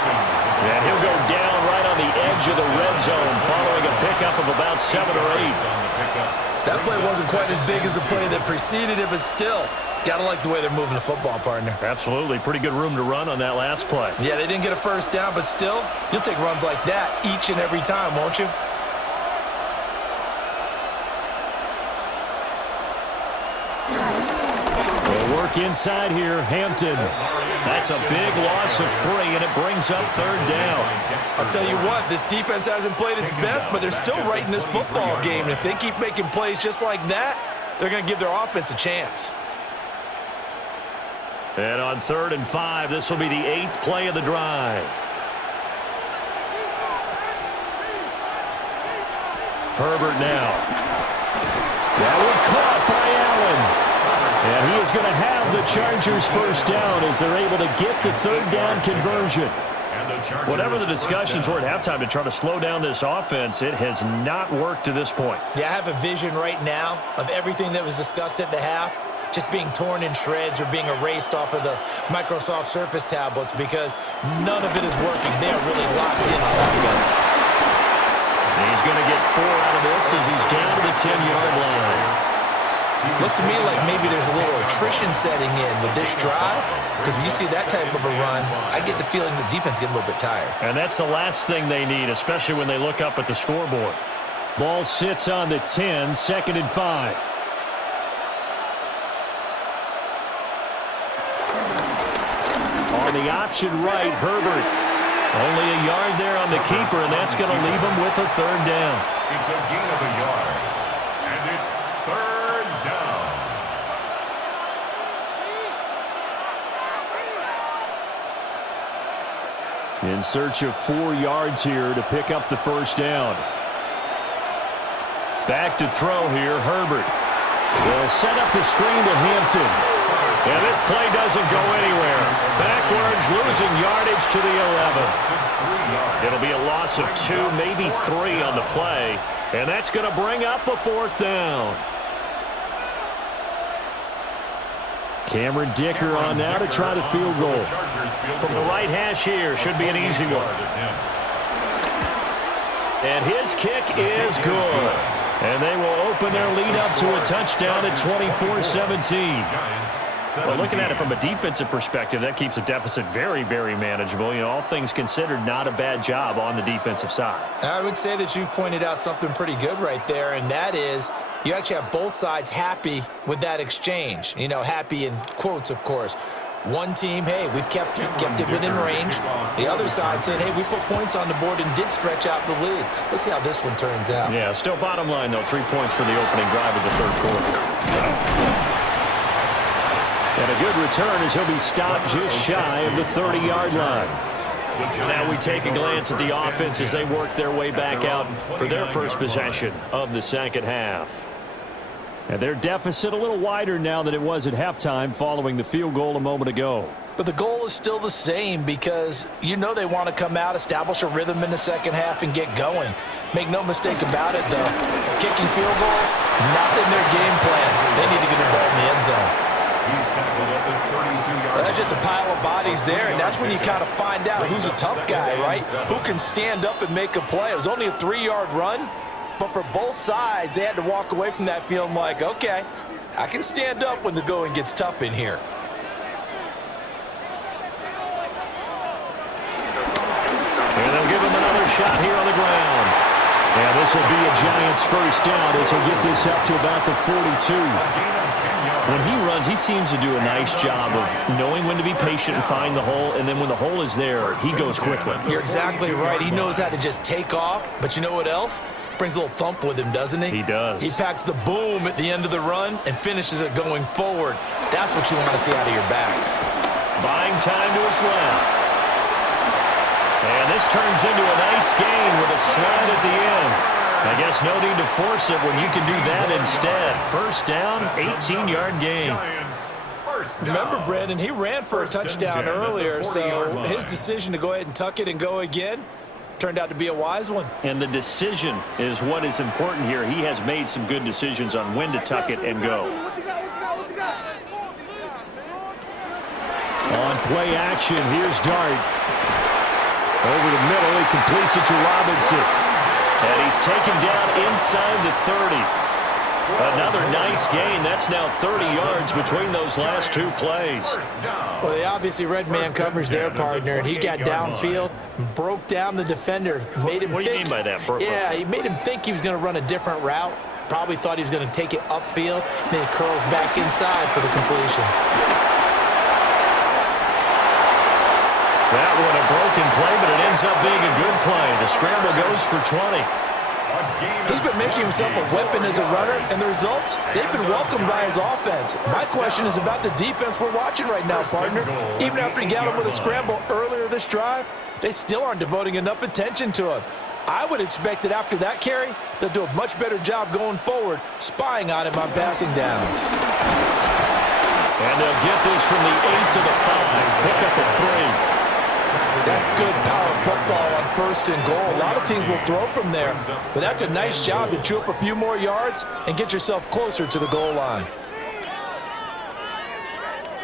And he'll go down right on the edge of the red zone following a pickup of about 7 or 8. That play wasn't quite as big as the play that preceded it, but still, gotta like the way they're moving the football, partner. Absolutely. Pretty good room to run on that last play. Yeah, they didn't get a first down, but still, you'll take runs like that each and every time, won't you? They'll work inside here. Hampton. That's a big loss of 3, and it brings up 3rd down. I'll tell you what, this defense hasn't played its best, but they're still right in this football game. And if they keep making plays just like that, they're going to give their offense a chance. And on 3rd and 5, this will be the 8th play of the drive. Herbert now. That one caught by Allen. And he is going to have the Chargers first down as they're able to get the 3rd down conversion. Whatever the discussions were at halftime to try to slow down this offense, it has not worked to this point. Yeah, I have a vision right now of everything that was discussed at the half just being torn in shreds or being erased off of the Microsoft Surface tablets because none of it is working. They are really locked in on offense. He's going to get 4 out of this as he's down to the 10-yard line. Looks to me like maybe there's a little attrition setting in with this drive because when you see that type of a run, I get the feeling the defense getting a little bit tired. And that's the last thing they need, especially when they look up at the scoreboard. Ball sits on the 10, 2nd and 5. On the option right, Herbert. Only a yard there on the keeper, and that's going to leave him with a 3rd down. It's a gain of a yard, and it's 3rd down. In search of 4 yards here to pick up the first down. Back to throw here, Herbert. They'll set up the screen to Hampton. And this play doesn't go anywhere. Backwards, losing yardage to the 11. It'll be a loss of 2, maybe 3 on the play. And that's going to bring up a 4th down. Cameron Dicker on now to try the field goal. From the right hash here, should be an easy one. And his kick is good. And they will open their lead up to a touchdown at 24-17. Well, looking at it from a defensive perspective, that keeps the deficit very, very manageable. You know, all things considered, not a bad job on the defensive side. I would say that you've pointed out something pretty good right there, and that is you actually have both sides happy with that exchange. You know, happy in quotes, of course. One team, hey, we've kept it within range. The other side saying, hey, we put points on the board and did stretch out the lead. Let's see how this one turns out. Yeah, still bottom line, though, 3 points for the opening drive of the 3rd quarter. And a good return as he'll be stopped just shy of the 30-yard line. Now we take a glance at the offense as they work their way back out for their first possession of the 2nd half. And their deficit a little wider now than it was at halftime following the field goal a moment ago. But the goal is still the same because you know they want to come out, establish a rhythm in the 2nd half, and get going. Make no mistake about it, though. Kicking field goals, not in their game plan. They need to get the ball in the end zone. He's tackled at the 32-yard. That's just a pile of bodies there, and that's when you kind of find out who's a tough guy, right? Who can stand up and make a play. It was only a 3-yard run, but for both sides, they had to walk away from that feeling like, okay, I can stand up when the going gets tough in here. And they'll give him another shot here on the ground. And this will be a Giants first down as he'll get this up to about the 42. When he runs, he seems to do a nice job of knowing when to be patient and find the hole, and then when the hole is there, he goes quickly. You're exactly right. He knows how to just take off, but you know what else? Brings a little thump with him, doesn't he? He does. He packs the boom at the end of the run and finishes it going forward. That's what you want to see out of your backs. Buying time to his left. And this turns into a nice gain with a slide at the end. I guess no need to force it when you can do that instead. First down, 18-yard gain. Remember, Brandon, he ran for a touchdown earlier, so his decision to go ahead and tuck it and go again turned out to be a wise one. And the decision is what is important here. He has made some good decisions on when to tuck it and go. On play action, here's Dart. Over the middle, he completes it to Robinson. And he's taken down inside the 30. Another nice gain. That's now 30 yards between those last two plays. Well, they obviously read man coverage their partner, and he got downfield and broke down the defender. Made him what do you mean by that? Yeah, he made him think he was going to run a different route. Probably thought he was going to take it upfield, and then he curls back inside for the completion. That one a broken play, but it ends up being a good play. The scramble goes for 20. He's been making himself a weapon as a runner, and the results, they've been welcomed by his offense. My question is about the defense we're watching right now, partner. Even after he got him with a scramble earlier this drive, they still aren't devoting enough attention to him. I would expect that after that carry, they'll do a much better job going forward, spying on him on passing downs. And they'll get this from the 8 to the 5, pick up a 3. That's good power football on 1st and goal. A lot of teams will throw from there, but that's a nice job to chew up a few more yards and get yourself closer to the goal line.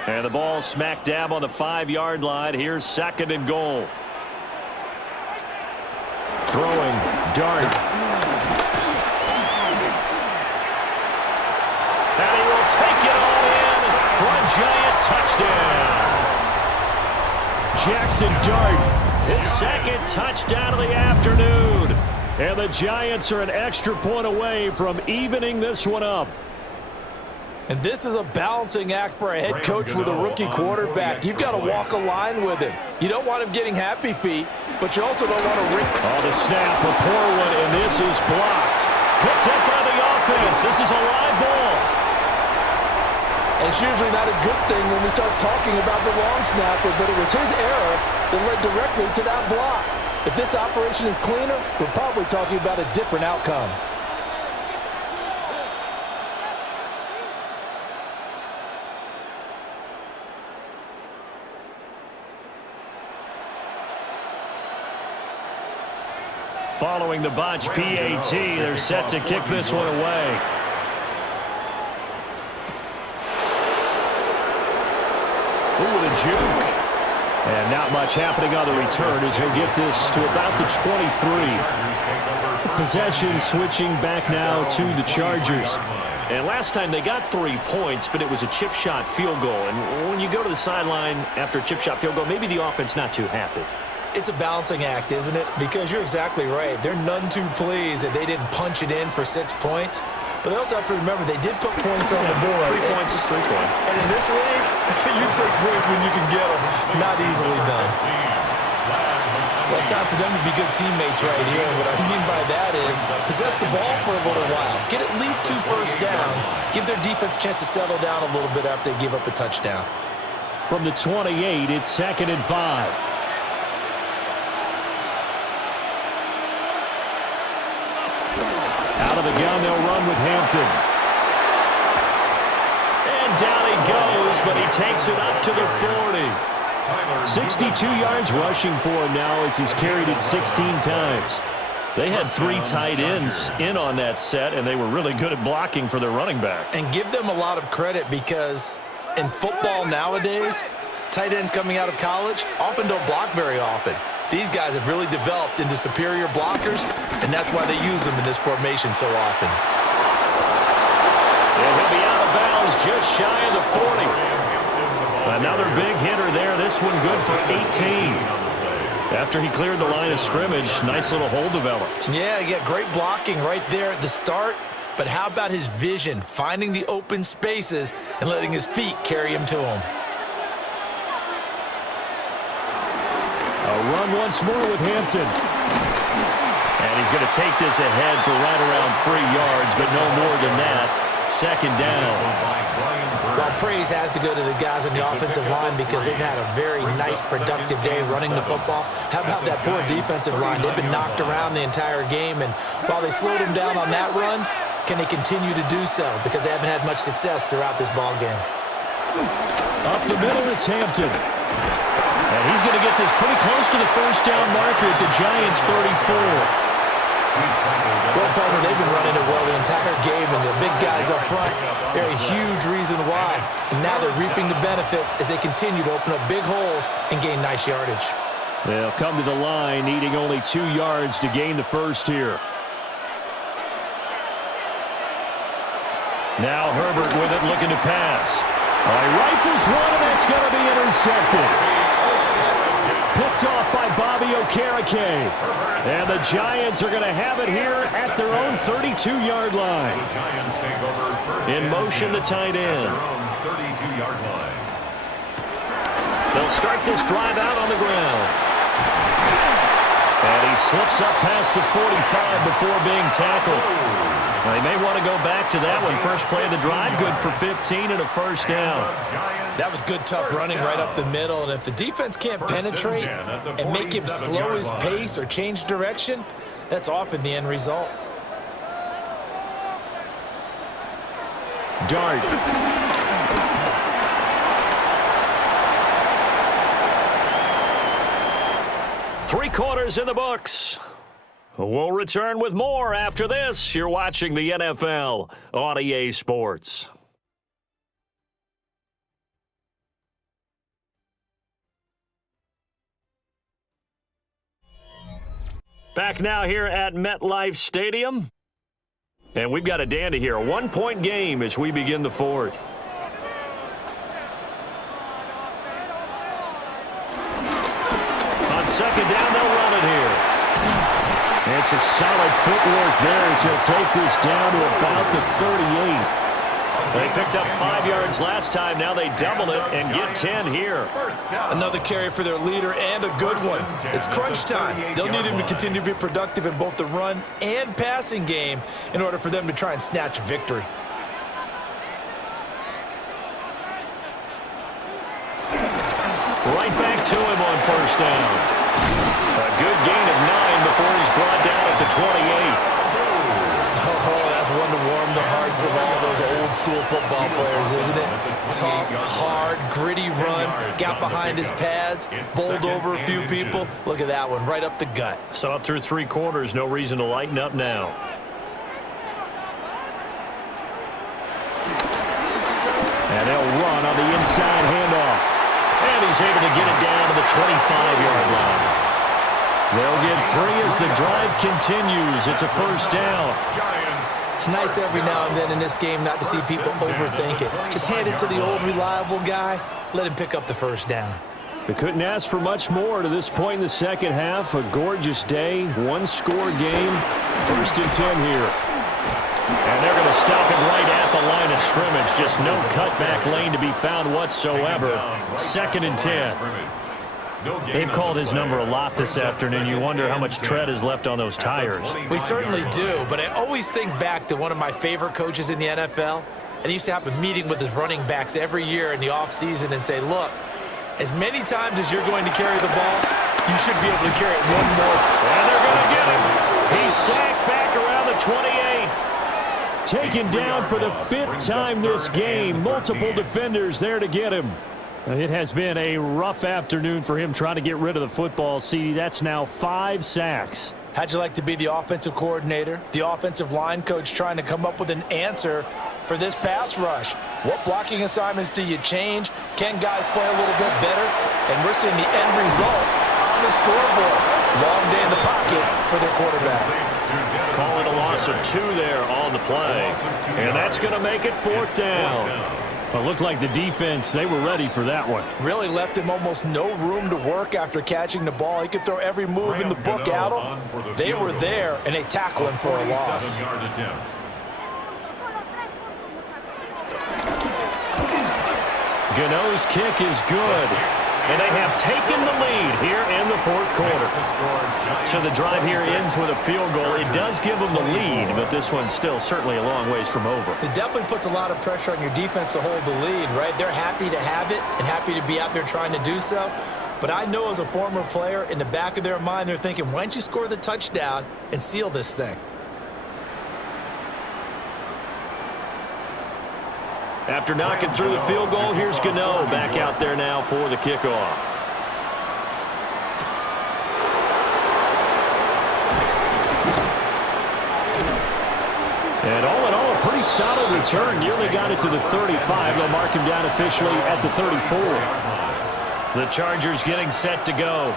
And the ball smack dab on the 5-yard line. Here's 2nd and goal. Throwing, Dart. And he will take it all in for a giant touchdown. Jackson Dart, his 2nd touchdown of the afternoon. And the Giants are an extra point away from evening this one up. And this is a balancing act for a head coach with a rookie quarterback. You've got to walk a line with him. You don't want him getting happy feet, but you also don't want to ring. Oh, the snap, a poor one, and this is blocked. Picked up by the offense. This is a live ball. And it's usually not a good thing when we start talking about the long snapper, but it was his error that led directly to that block. If this operation is cleaner, we're probably talking about a different outcome. Following the botch PAT, they're set to kick this one away. Ooh, the juke. And not much happening on the return as he'll get this to about the 23. Possession switching back now to the Chargers. And last time they got 3 points, but it was a chip shot field goal. And when you go to the sideline after a chip shot field goal, maybe the offense not too happy. It's a balancing act, isn't it? Because you're exactly right. They're none too pleased that they didn't punch it in for 6 points. But they also have to remember they did put points on the board. 3 points is 3 points. And in this league, you take points when you can get them. Not easily done. Well, it's time for them to be good teammates right here. And what I mean by that is possess the ball for a little while. Get at least 2 first downs. Give their defense a chance to settle down a little bit after they give up a touchdown. From the 28, it's 2nd and 5. Out of the gun, they'll run with Hampton. And down he goes, but he takes it up to the 40. 62 yards rushing for him now as he's carried it 16 times. They had 3 tight ends in on that set, and they were really good at blocking for their running back. And give them a lot of credit because in football nowadays, tight ends coming out of college often don't block very often. These guys have really developed into superior blockers, and that's why they use them in this formation so often. And he'll be out of bounds just shy of the 40. Another big hitter there. This one good for 18. After he cleared the line of scrimmage, nice little hole developed. Yeah, great blocking right there at the start. But how about his vision, finding the open spaces and letting his feet carry him to him? A run once more with Hampton. And he's going to take this ahead for right around 3 yards, but no more than that. 2nd down. Well, praise has to go to the guys on the offensive line because they've had a very nice, productive day running the football. How about that poor defensive line? They've been knocked around the entire game, and while they slowed them down on that run, can they continue to do so? Because they haven't had much success throughout this ball game. Up the middle, it's Hampton. And he's going to get this pretty close to the first down marker at the Giants' 34. Well, partner, they've been running it well the entire game, and the big guys up front, they're a huge reason why. And now they're reaping the benefits as they continue to open up big holes and gain nice yardage. They'll come to the line, needing only 2 yards to gain the first here. Now Herbert with it, looking to pass. He rifles one, and that's going to be intercepted. Picked off by Bobby Okereke. And the Giants are going to have it here at their own 32-yard line. In motion, the tight end. 32-yard line. They'll start this drive out on the ground. And he slips up past the 45 before being tackled. They may want to go back to that one. First play of the drive, good for 15 and a first down. That was good, tough running right up the middle. And if the defense can't penetrate and make him slow his pace or change direction, that's often the end result. Dart. Three quarters in the books. We'll return with more after this. You're watching the NFL on EA Sports. Back now here at MetLife Stadium. And we've got a dandy here. A one-point game as we begin the fourth. On second down, they'll run it here. And some solid footwork there as he'll take this down to about the 38. They picked up 5 yards last time. Now they double it and get 10 here. Another carry for their leader and a good one. It's crunch time. They'll need him to continue to be productive in both the run and passing game in order for them to try and snatch a victory. Right back to him on first down. A good gain of 9 before he's brought down at the 28. Oh, that's one to warm the hearts of all those old school football players, isn't it? Tough, hard, gritty run, got behind his pads, bowled over a few people. Look at that one, right up the gut. So up through 3 quarters, no reason to lighten up now. And they'll run on the inside handoff. And he's able to get it down to the 25-yard line. They'll get 3 as the drive continues. It's a first down. It's nice every now and then in this game not to see people overthink it. Just hand it to the old reliable guy. Let him pick up the first down. We couldn't ask for much more to this point in the second half. A gorgeous day, one-score game. First and 10 here. And they're going to stop it right at the line of scrimmage. Just no cutback lane to be found whatsoever. Second and 10. They've called his number a lot this afternoon. You wonder how much tread is left on those tires. We certainly do, but I always think back to one of my favorite coaches in the NFL. And he used to have a meeting with his running backs every year in the offseason and say, look, as many times as you're going to carry the ball, you should be able to carry it one more. And they're going to get him. He's sacked back around the 28. Taken down for the 5th time this game. Multiple defenders there to get him. It has been a rough afternoon for him trying to get rid of the football. See, that's now 5 sacks. How'd you like to be the offensive coordinator, the offensive line coach trying to come up with an answer for this pass rush? What blocking assignments do you change? Can guys play a little bit better? And we're seeing the end result on the scoreboard. Long day in the pocket for their quarterback. Call it a loss of 2 there on the play. And that's going to make it 4th down. Well, it looked like the defense, they were ready for that one. Really left him almost no room to work after catching the ball. He could throw every move in the book at him. They were there, and they tackled him for a loss. Gano's kick is good. And they have taken the lead here in the 4th quarter. So the drive here ends with a field goal. It does give them the lead, but this one's still certainly a long ways from over. It definitely puts a lot of pressure on your defense to hold the lead, right? They're happy to have it and happy to be out there trying to do so. But I know as a former player, in the back of their mind, they're thinking, why don't you score the touchdown and seal this thing? After knocking through the field goal, here's Gano back out there now for the kickoff. And all in all, a pretty solid return. Nearly got it to the 35. They'll mark him down officially at the 34. The Chargers getting set to go.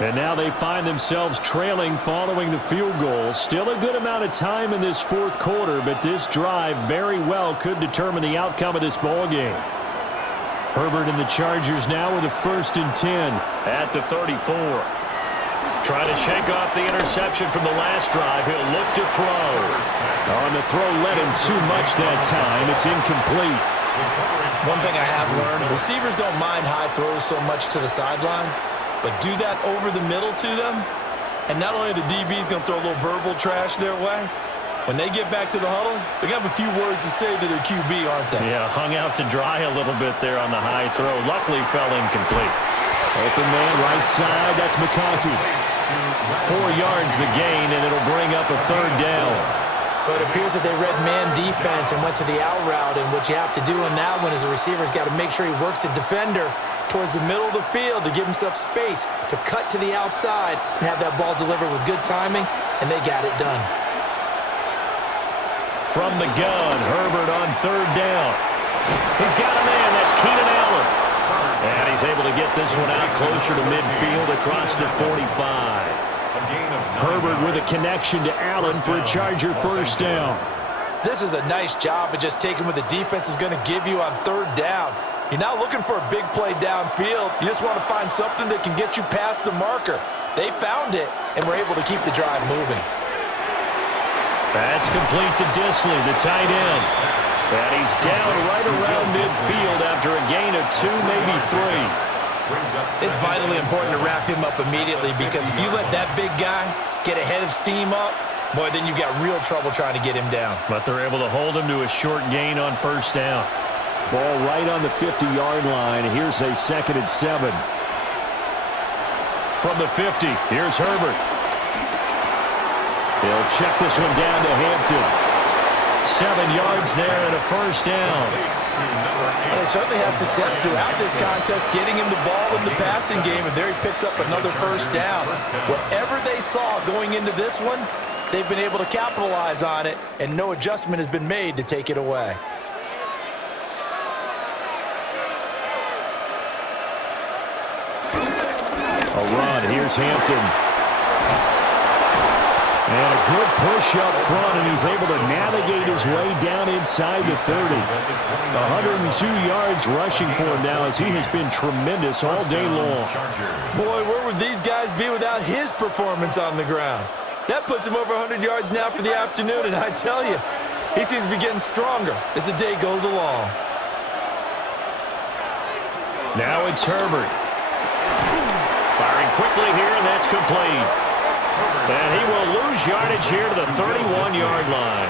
And now they find themselves trailing following the field goal. Still a good amount of time in this fourth quarter, but this drive very well could determine the outcome of this ball game. Herbert and the Chargers now with a 1st and 10 at the 34. Trying to shake off the interception from the last drive. He'll look to throw. On the throw, led him too much that time. It's incomplete. One thing I have learned, receivers don't mind high throws so much to the sideline, but do that over the middle to them, and not only the DB's going to throw a little verbal trash their way, when they get back to the huddle, they're going to have a few words to say to their QB, aren't they? Yeah, hung out to dry a little bit there on the high throw. Luckily fell incomplete. Open man right side, that's McConkey. 4 yards the gain, and it'll bring up a 3rd down. But it appears that they read man defense and went to the out route, and what you have to do in that one is the receiver's got to make sure he works the defender towards the middle of the field to give himself space to cut to the outside and have that ball delivered with good timing, and they got it done. From the gun, Herbert on 3rd down. He's got a man. That's Keenan Allen. And he's able to get this one out closer to midfield across the 45. Herbert with a connection to Allen for a Charger 1st down. This is a nice job of just taking what the defense is going to give you on 3rd down. You're not looking for a big play downfield. You just want to find something that can get you past the marker. They found it, and were able to keep the drive moving. That's complete to Disley, the tight end. And he's down right around midfield after a gain of 2, maybe 3. It's vitally important to wrap him up immediately, because if you let that big guy get a head of steam up, boy, then you've got real trouble trying to get him down. But they're able to hold him to a short gain on 1st down. Ball right on the 50-yard line. Here's a 2nd and 7. From the 50, here's Herbert. He'll check this one down to Hampton. 7 yards there and a 1st down. Well, they certainly had success throughout this contest getting him the ball in the passing game, and there he picks up another 1st down. Whatever they saw going into this one, they've been able to capitalize on it, and no adjustment has been made to take it away. A run. Here's Hampton. And a good push up front, and he's able to navigate his way down inside the 30. 102 yards rushing for him now, as he has been tremendous all day long. Boy, where would these guys be without his performance on the ground? That puts him over 100 yards now for the afternoon, and I tell you, he seems to be getting stronger as the day goes along. Now it's Herbert. Firing quickly here, and that's complete. And he will lose yardage here to the 31-yard line.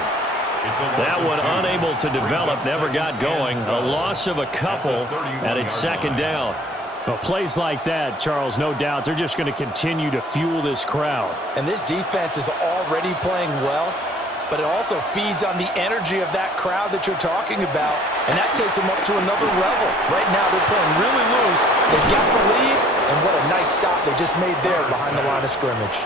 That one unable to develop, never got going. A loss of a couple, and it's 2nd down. Well, plays like that, Charles, no doubt, they're just going to continue to fuel this crowd. And this defense is already playing well, but it also feeds on the energy of that crowd that you're talking about, and that takes them up to another level. Right now, they're playing really loose. They've got the lead, and what a nice stop they just made there behind the line of scrimmage.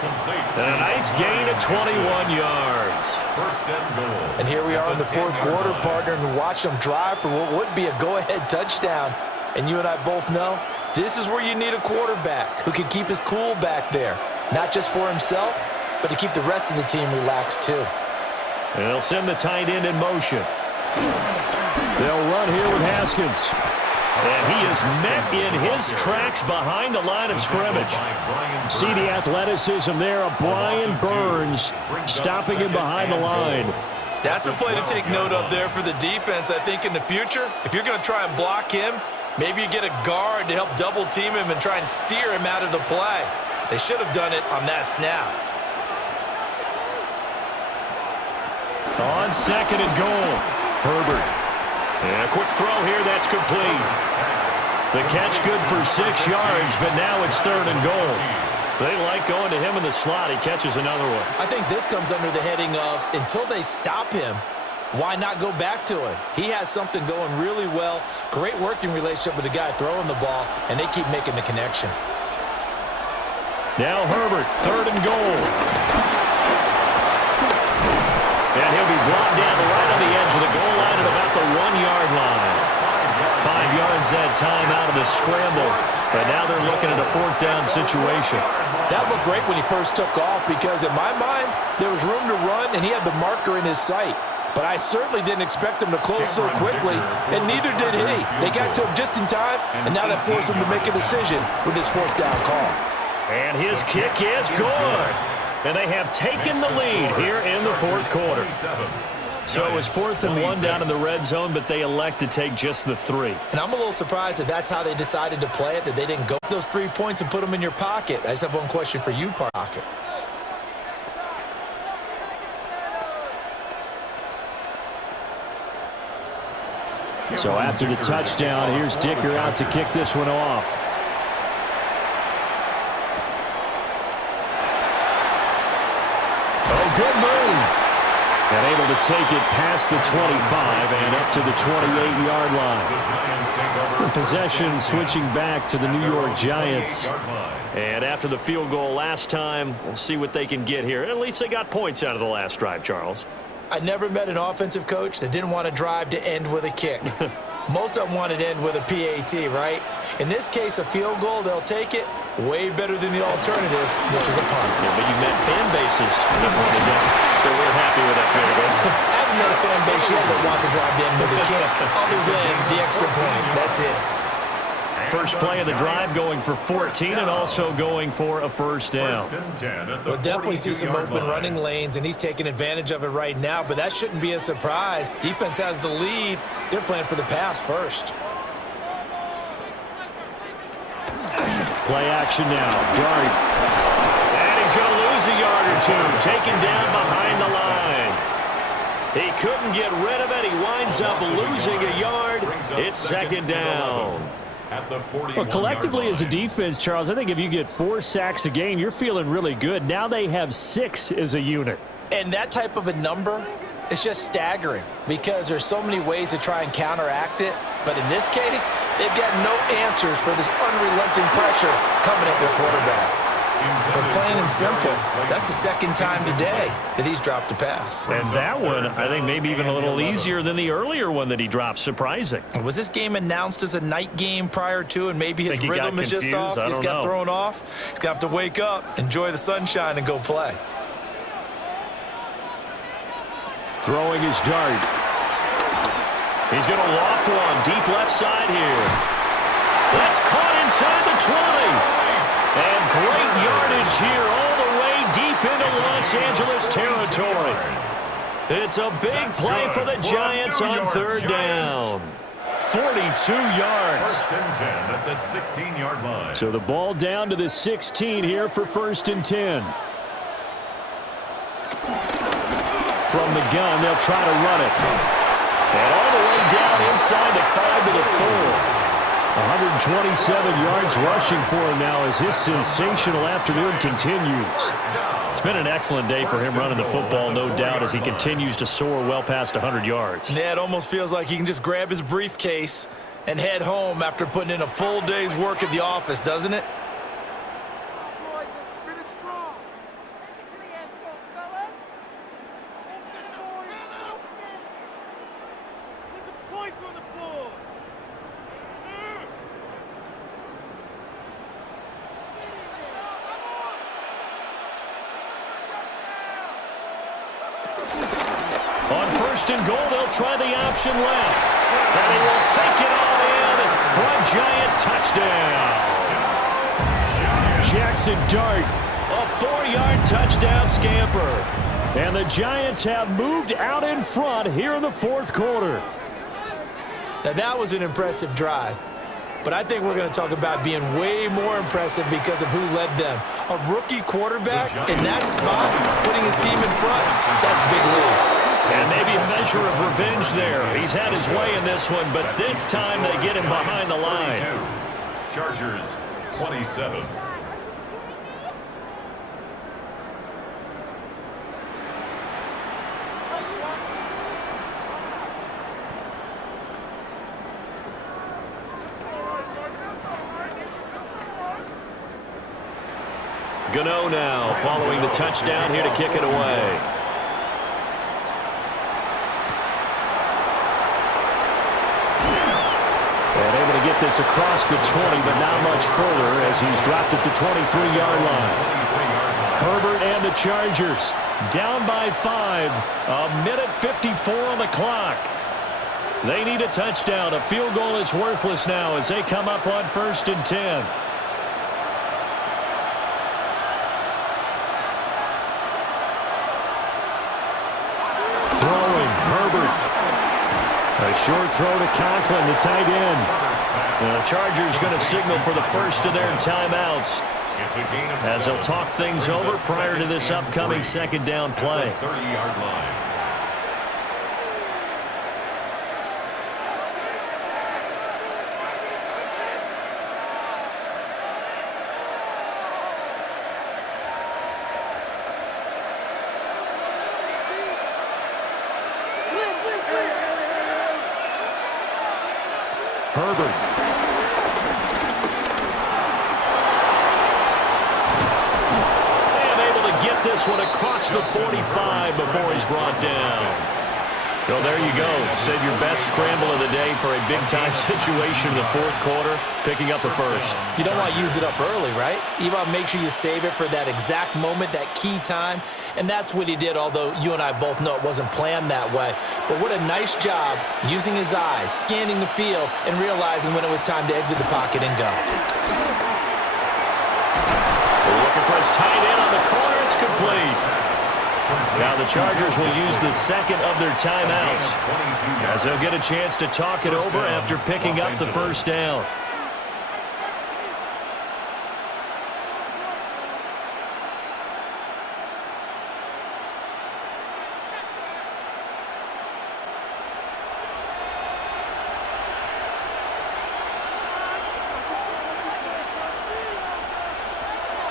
And a nice gain of 21 yards. 1st and goal. And here we are in the 4th quarter, partner, and watch them drive for what would be a go-ahead touchdown. And you and I both know this is where you need a quarterback who can keep his cool back there, not just for himself, but to keep the rest of the team relaxed too. And they'll send the tight end in motion. They'll run here with Haskins. And he is met in his tracks behind the line of scrimmage. See the athleticism there of Brian Burns stopping him behind the line. That's a play to take note of there for the defense, I think, in the future. If you're going to try and block him, maybe you get a guard to help double team him and try and steer him out of the play. They should have done it on that snap. On 2nd and goal, Herbert. And a quick throw here, that's complete. The catch good for 6 yards, but now it's 3rd and goal. They like going to him in the slot. He catches another one. I think this comes under the heading of, until they stop him, why not go back to him? He has something going really well. Great working relationship with the guy throwing the ball, and they keep making the connection. Now Herbert, 3rd and goal. And he'll be brought down right on the edge of the goal line at about the 1-yard line. 5 yards that time out of the scramble. But now they're looking at a 4th down situation. That looked great when he first took off because in my mind, there was room to run and he had the marker in his sight. But I certainly didn't expect him to close so quickly, and neither did he. They got to him just in time, and now that forced him to make a decision with his 4th down call. And his kick is good. And they have taken the lead here in the 4th quarter. So it was 4th and 1 down in the red zone, but they elect to take just the 3. And I'm a little surprised that that's how they decided to play it, that they didn't go those 3 points and put them in your pocket. I just have one question for you, Pocket. So after the touchdown, here's Dicker out to kick this one off. Oh, good move. And able to take it past the 25 and up to the 28-yard line. Possession switching back to the New York Giants. And after the field goal last time, we'll see what they can get here. At least they got points out of the last drive, Charles. I never met an offensive coach that didn't want to drive to end with a kick. Most of them want to end with a PAT, right? In this case, a field goal, they'll take it. Way better than the alternative, which is a punt. Yeah, but you met fan bases that were happy with that field goal. I haven't met a fan base yet that wants to drive in with a kick other than the extra point. That's it. First play of the drive going for 14 and also going for a 1st down. We'll definitely see some open running lanes, and he's taking advantage of it right now, but that shouldn't be a surprise. Defense has the lead. They're playing for the pass first. Play action now. Dart. And he's going to lose a yard or 2. Taken down behind the line. He couldn't get rid of it. He winds up losing a yard. It's 2nd down. Well, collectively as a defense, Charles, I think if you get 4 sacks a game, you're feeling really good. Now they have 6 as a unit. And that type of a number is just staggering because there's so many ways to try and counteract it. But in this case, they've got no answers for this unrelenting pressure coming at their quarterback. But plain and simple, that's the 2nd time today that he's dropped a pass. And that one, I think, maybe even a little easier than the earlier one that he dropped. Surprising. Was this game announced as a night game prior to, and maybe his rhythm is just off? He's got thrown off. He's going to have to wake up, enjoy the sunshine, and go play. Throwing his dart. He's going to loft one deep left side here. That's caught inside the 20. And great yardage here all the way deep into Los Angeles territory. It's a big play for the Giants on 3rd down. 42 yards. 1st and 10 at the 16-yard line. So the ball down to the 16 here for 1st and 10. From the gun, they'll try to run it. And all the way down inside the 5 to the 4. 127 yards rushing for him now as his sensational afternoon continues. It's been an excellent day for him running the football, no doubt, as he continues to soar well past 100 yards. Yeah, it almost feels like he can just grab his briefcase and head home after putting in a full day's work at the office, doesn't it? On 1st and goal, they'll try the option left. And he will take it all in for a Giant touchdown. Jackson Dart. A 4-yard touchdown scamper. And the Giants have moved out in front here in the 4th quarter. Now, that was an impressive drive. But I think we're going to talk about being way more impressive because of who led them. A rookie quarterback in that spot, putting his team in front, that's big lead. And maybe a measure of revenge there. He's had his way in this one, but this time they get him behind the line. Chargers, 27. Gano now following the touchdown here to kick it away. And able this across the 20, but not much further as he's dropped it to 23-yard line. Herbert and the Chargers down by 5. 1:54 on the clock. They need a touchdown. A field goal is worthless now as they come up on 1st and 10. Throwing, Herbert. A short throw to Conklin, the tight end. The Chargers going to signal for the first of their timeouts as they'll talk things over prior to this upcoming second down play. 30-yard line. Herbert. And able to get this one across the 45 before he's brought down. So there you go. Save your best scramble of the day for a big-time situation in the fourth quarter, picking up the first. You don't want to use it up early, right? You want to make sure you save it for that exact moment, that key time. And that's what he did, although you and I both know it wasn't planned that way. But what a nice job using his eyes, scanning the field, and realizing when it was time to exit the pocket and go. Looking for his tight end on the corner. It's complete. Now the Chargers will use the second of their timeouts as they'll get a chance to talk it over after picking up the first down.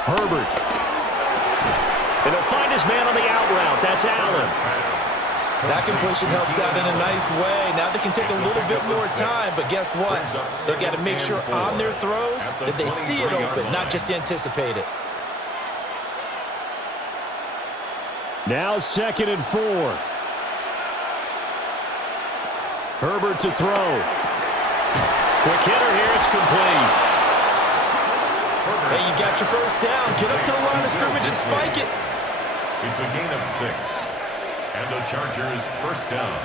Herbert. And he'll find his man on the out route. That's Allen. That completion helps out in a nice way. Now they can take a little bit more time, but guess what? They've got to make sure on their throws that they see it open, not just anticipate it. Now 2nd and 4. Herbert to throw. Quick hitter here. It's complete. Hey, you got your first down. Get up to the line of scrimmage and spike it. It's a gain of 6. And the Chargers first down.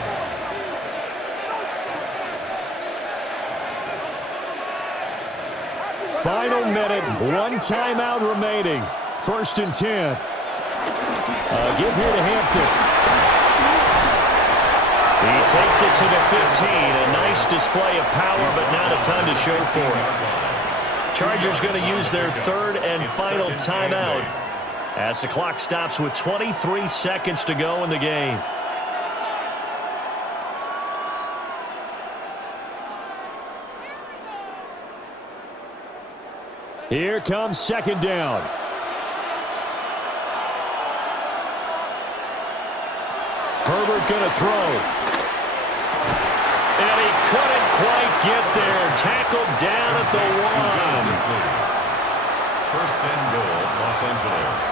Final minute, 1 timeout remaining. 1st and 10. Give here to Hampton. He takes it to the 15. A nice display of power, but not a ton to show for it. Chargers going to use their 3rd and final timeout as the clock stops with 23 seconds to go in the game. Here comes 2nd down. Herbert going to throw. And he couldn't quite get there. Tackled down at the 1. 1st and goal, Los Angeles.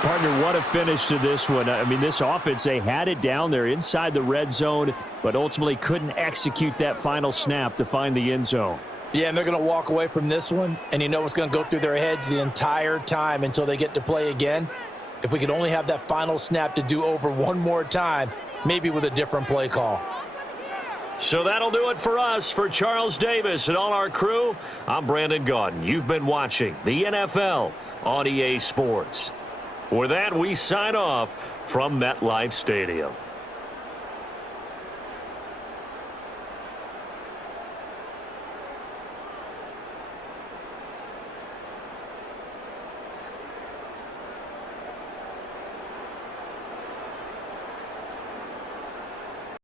Partner, what a finish to this one. I mean, this offense, they had it down there inside the red zone, but ultimately couldn't execute that final snap to find the end zone. Yeah, and they're going to walk away from this one, and you know what's going to go through their heads the entire time until they get to play again. If we could only have that final snap to do over one more time, maybe with a different play call. So that'll do it for us. For Charles Davis and all our crew, I'm Brandon Gaudin. You've been watching the NFL on EA Sports. With that, we sign off from MetLife Stadium.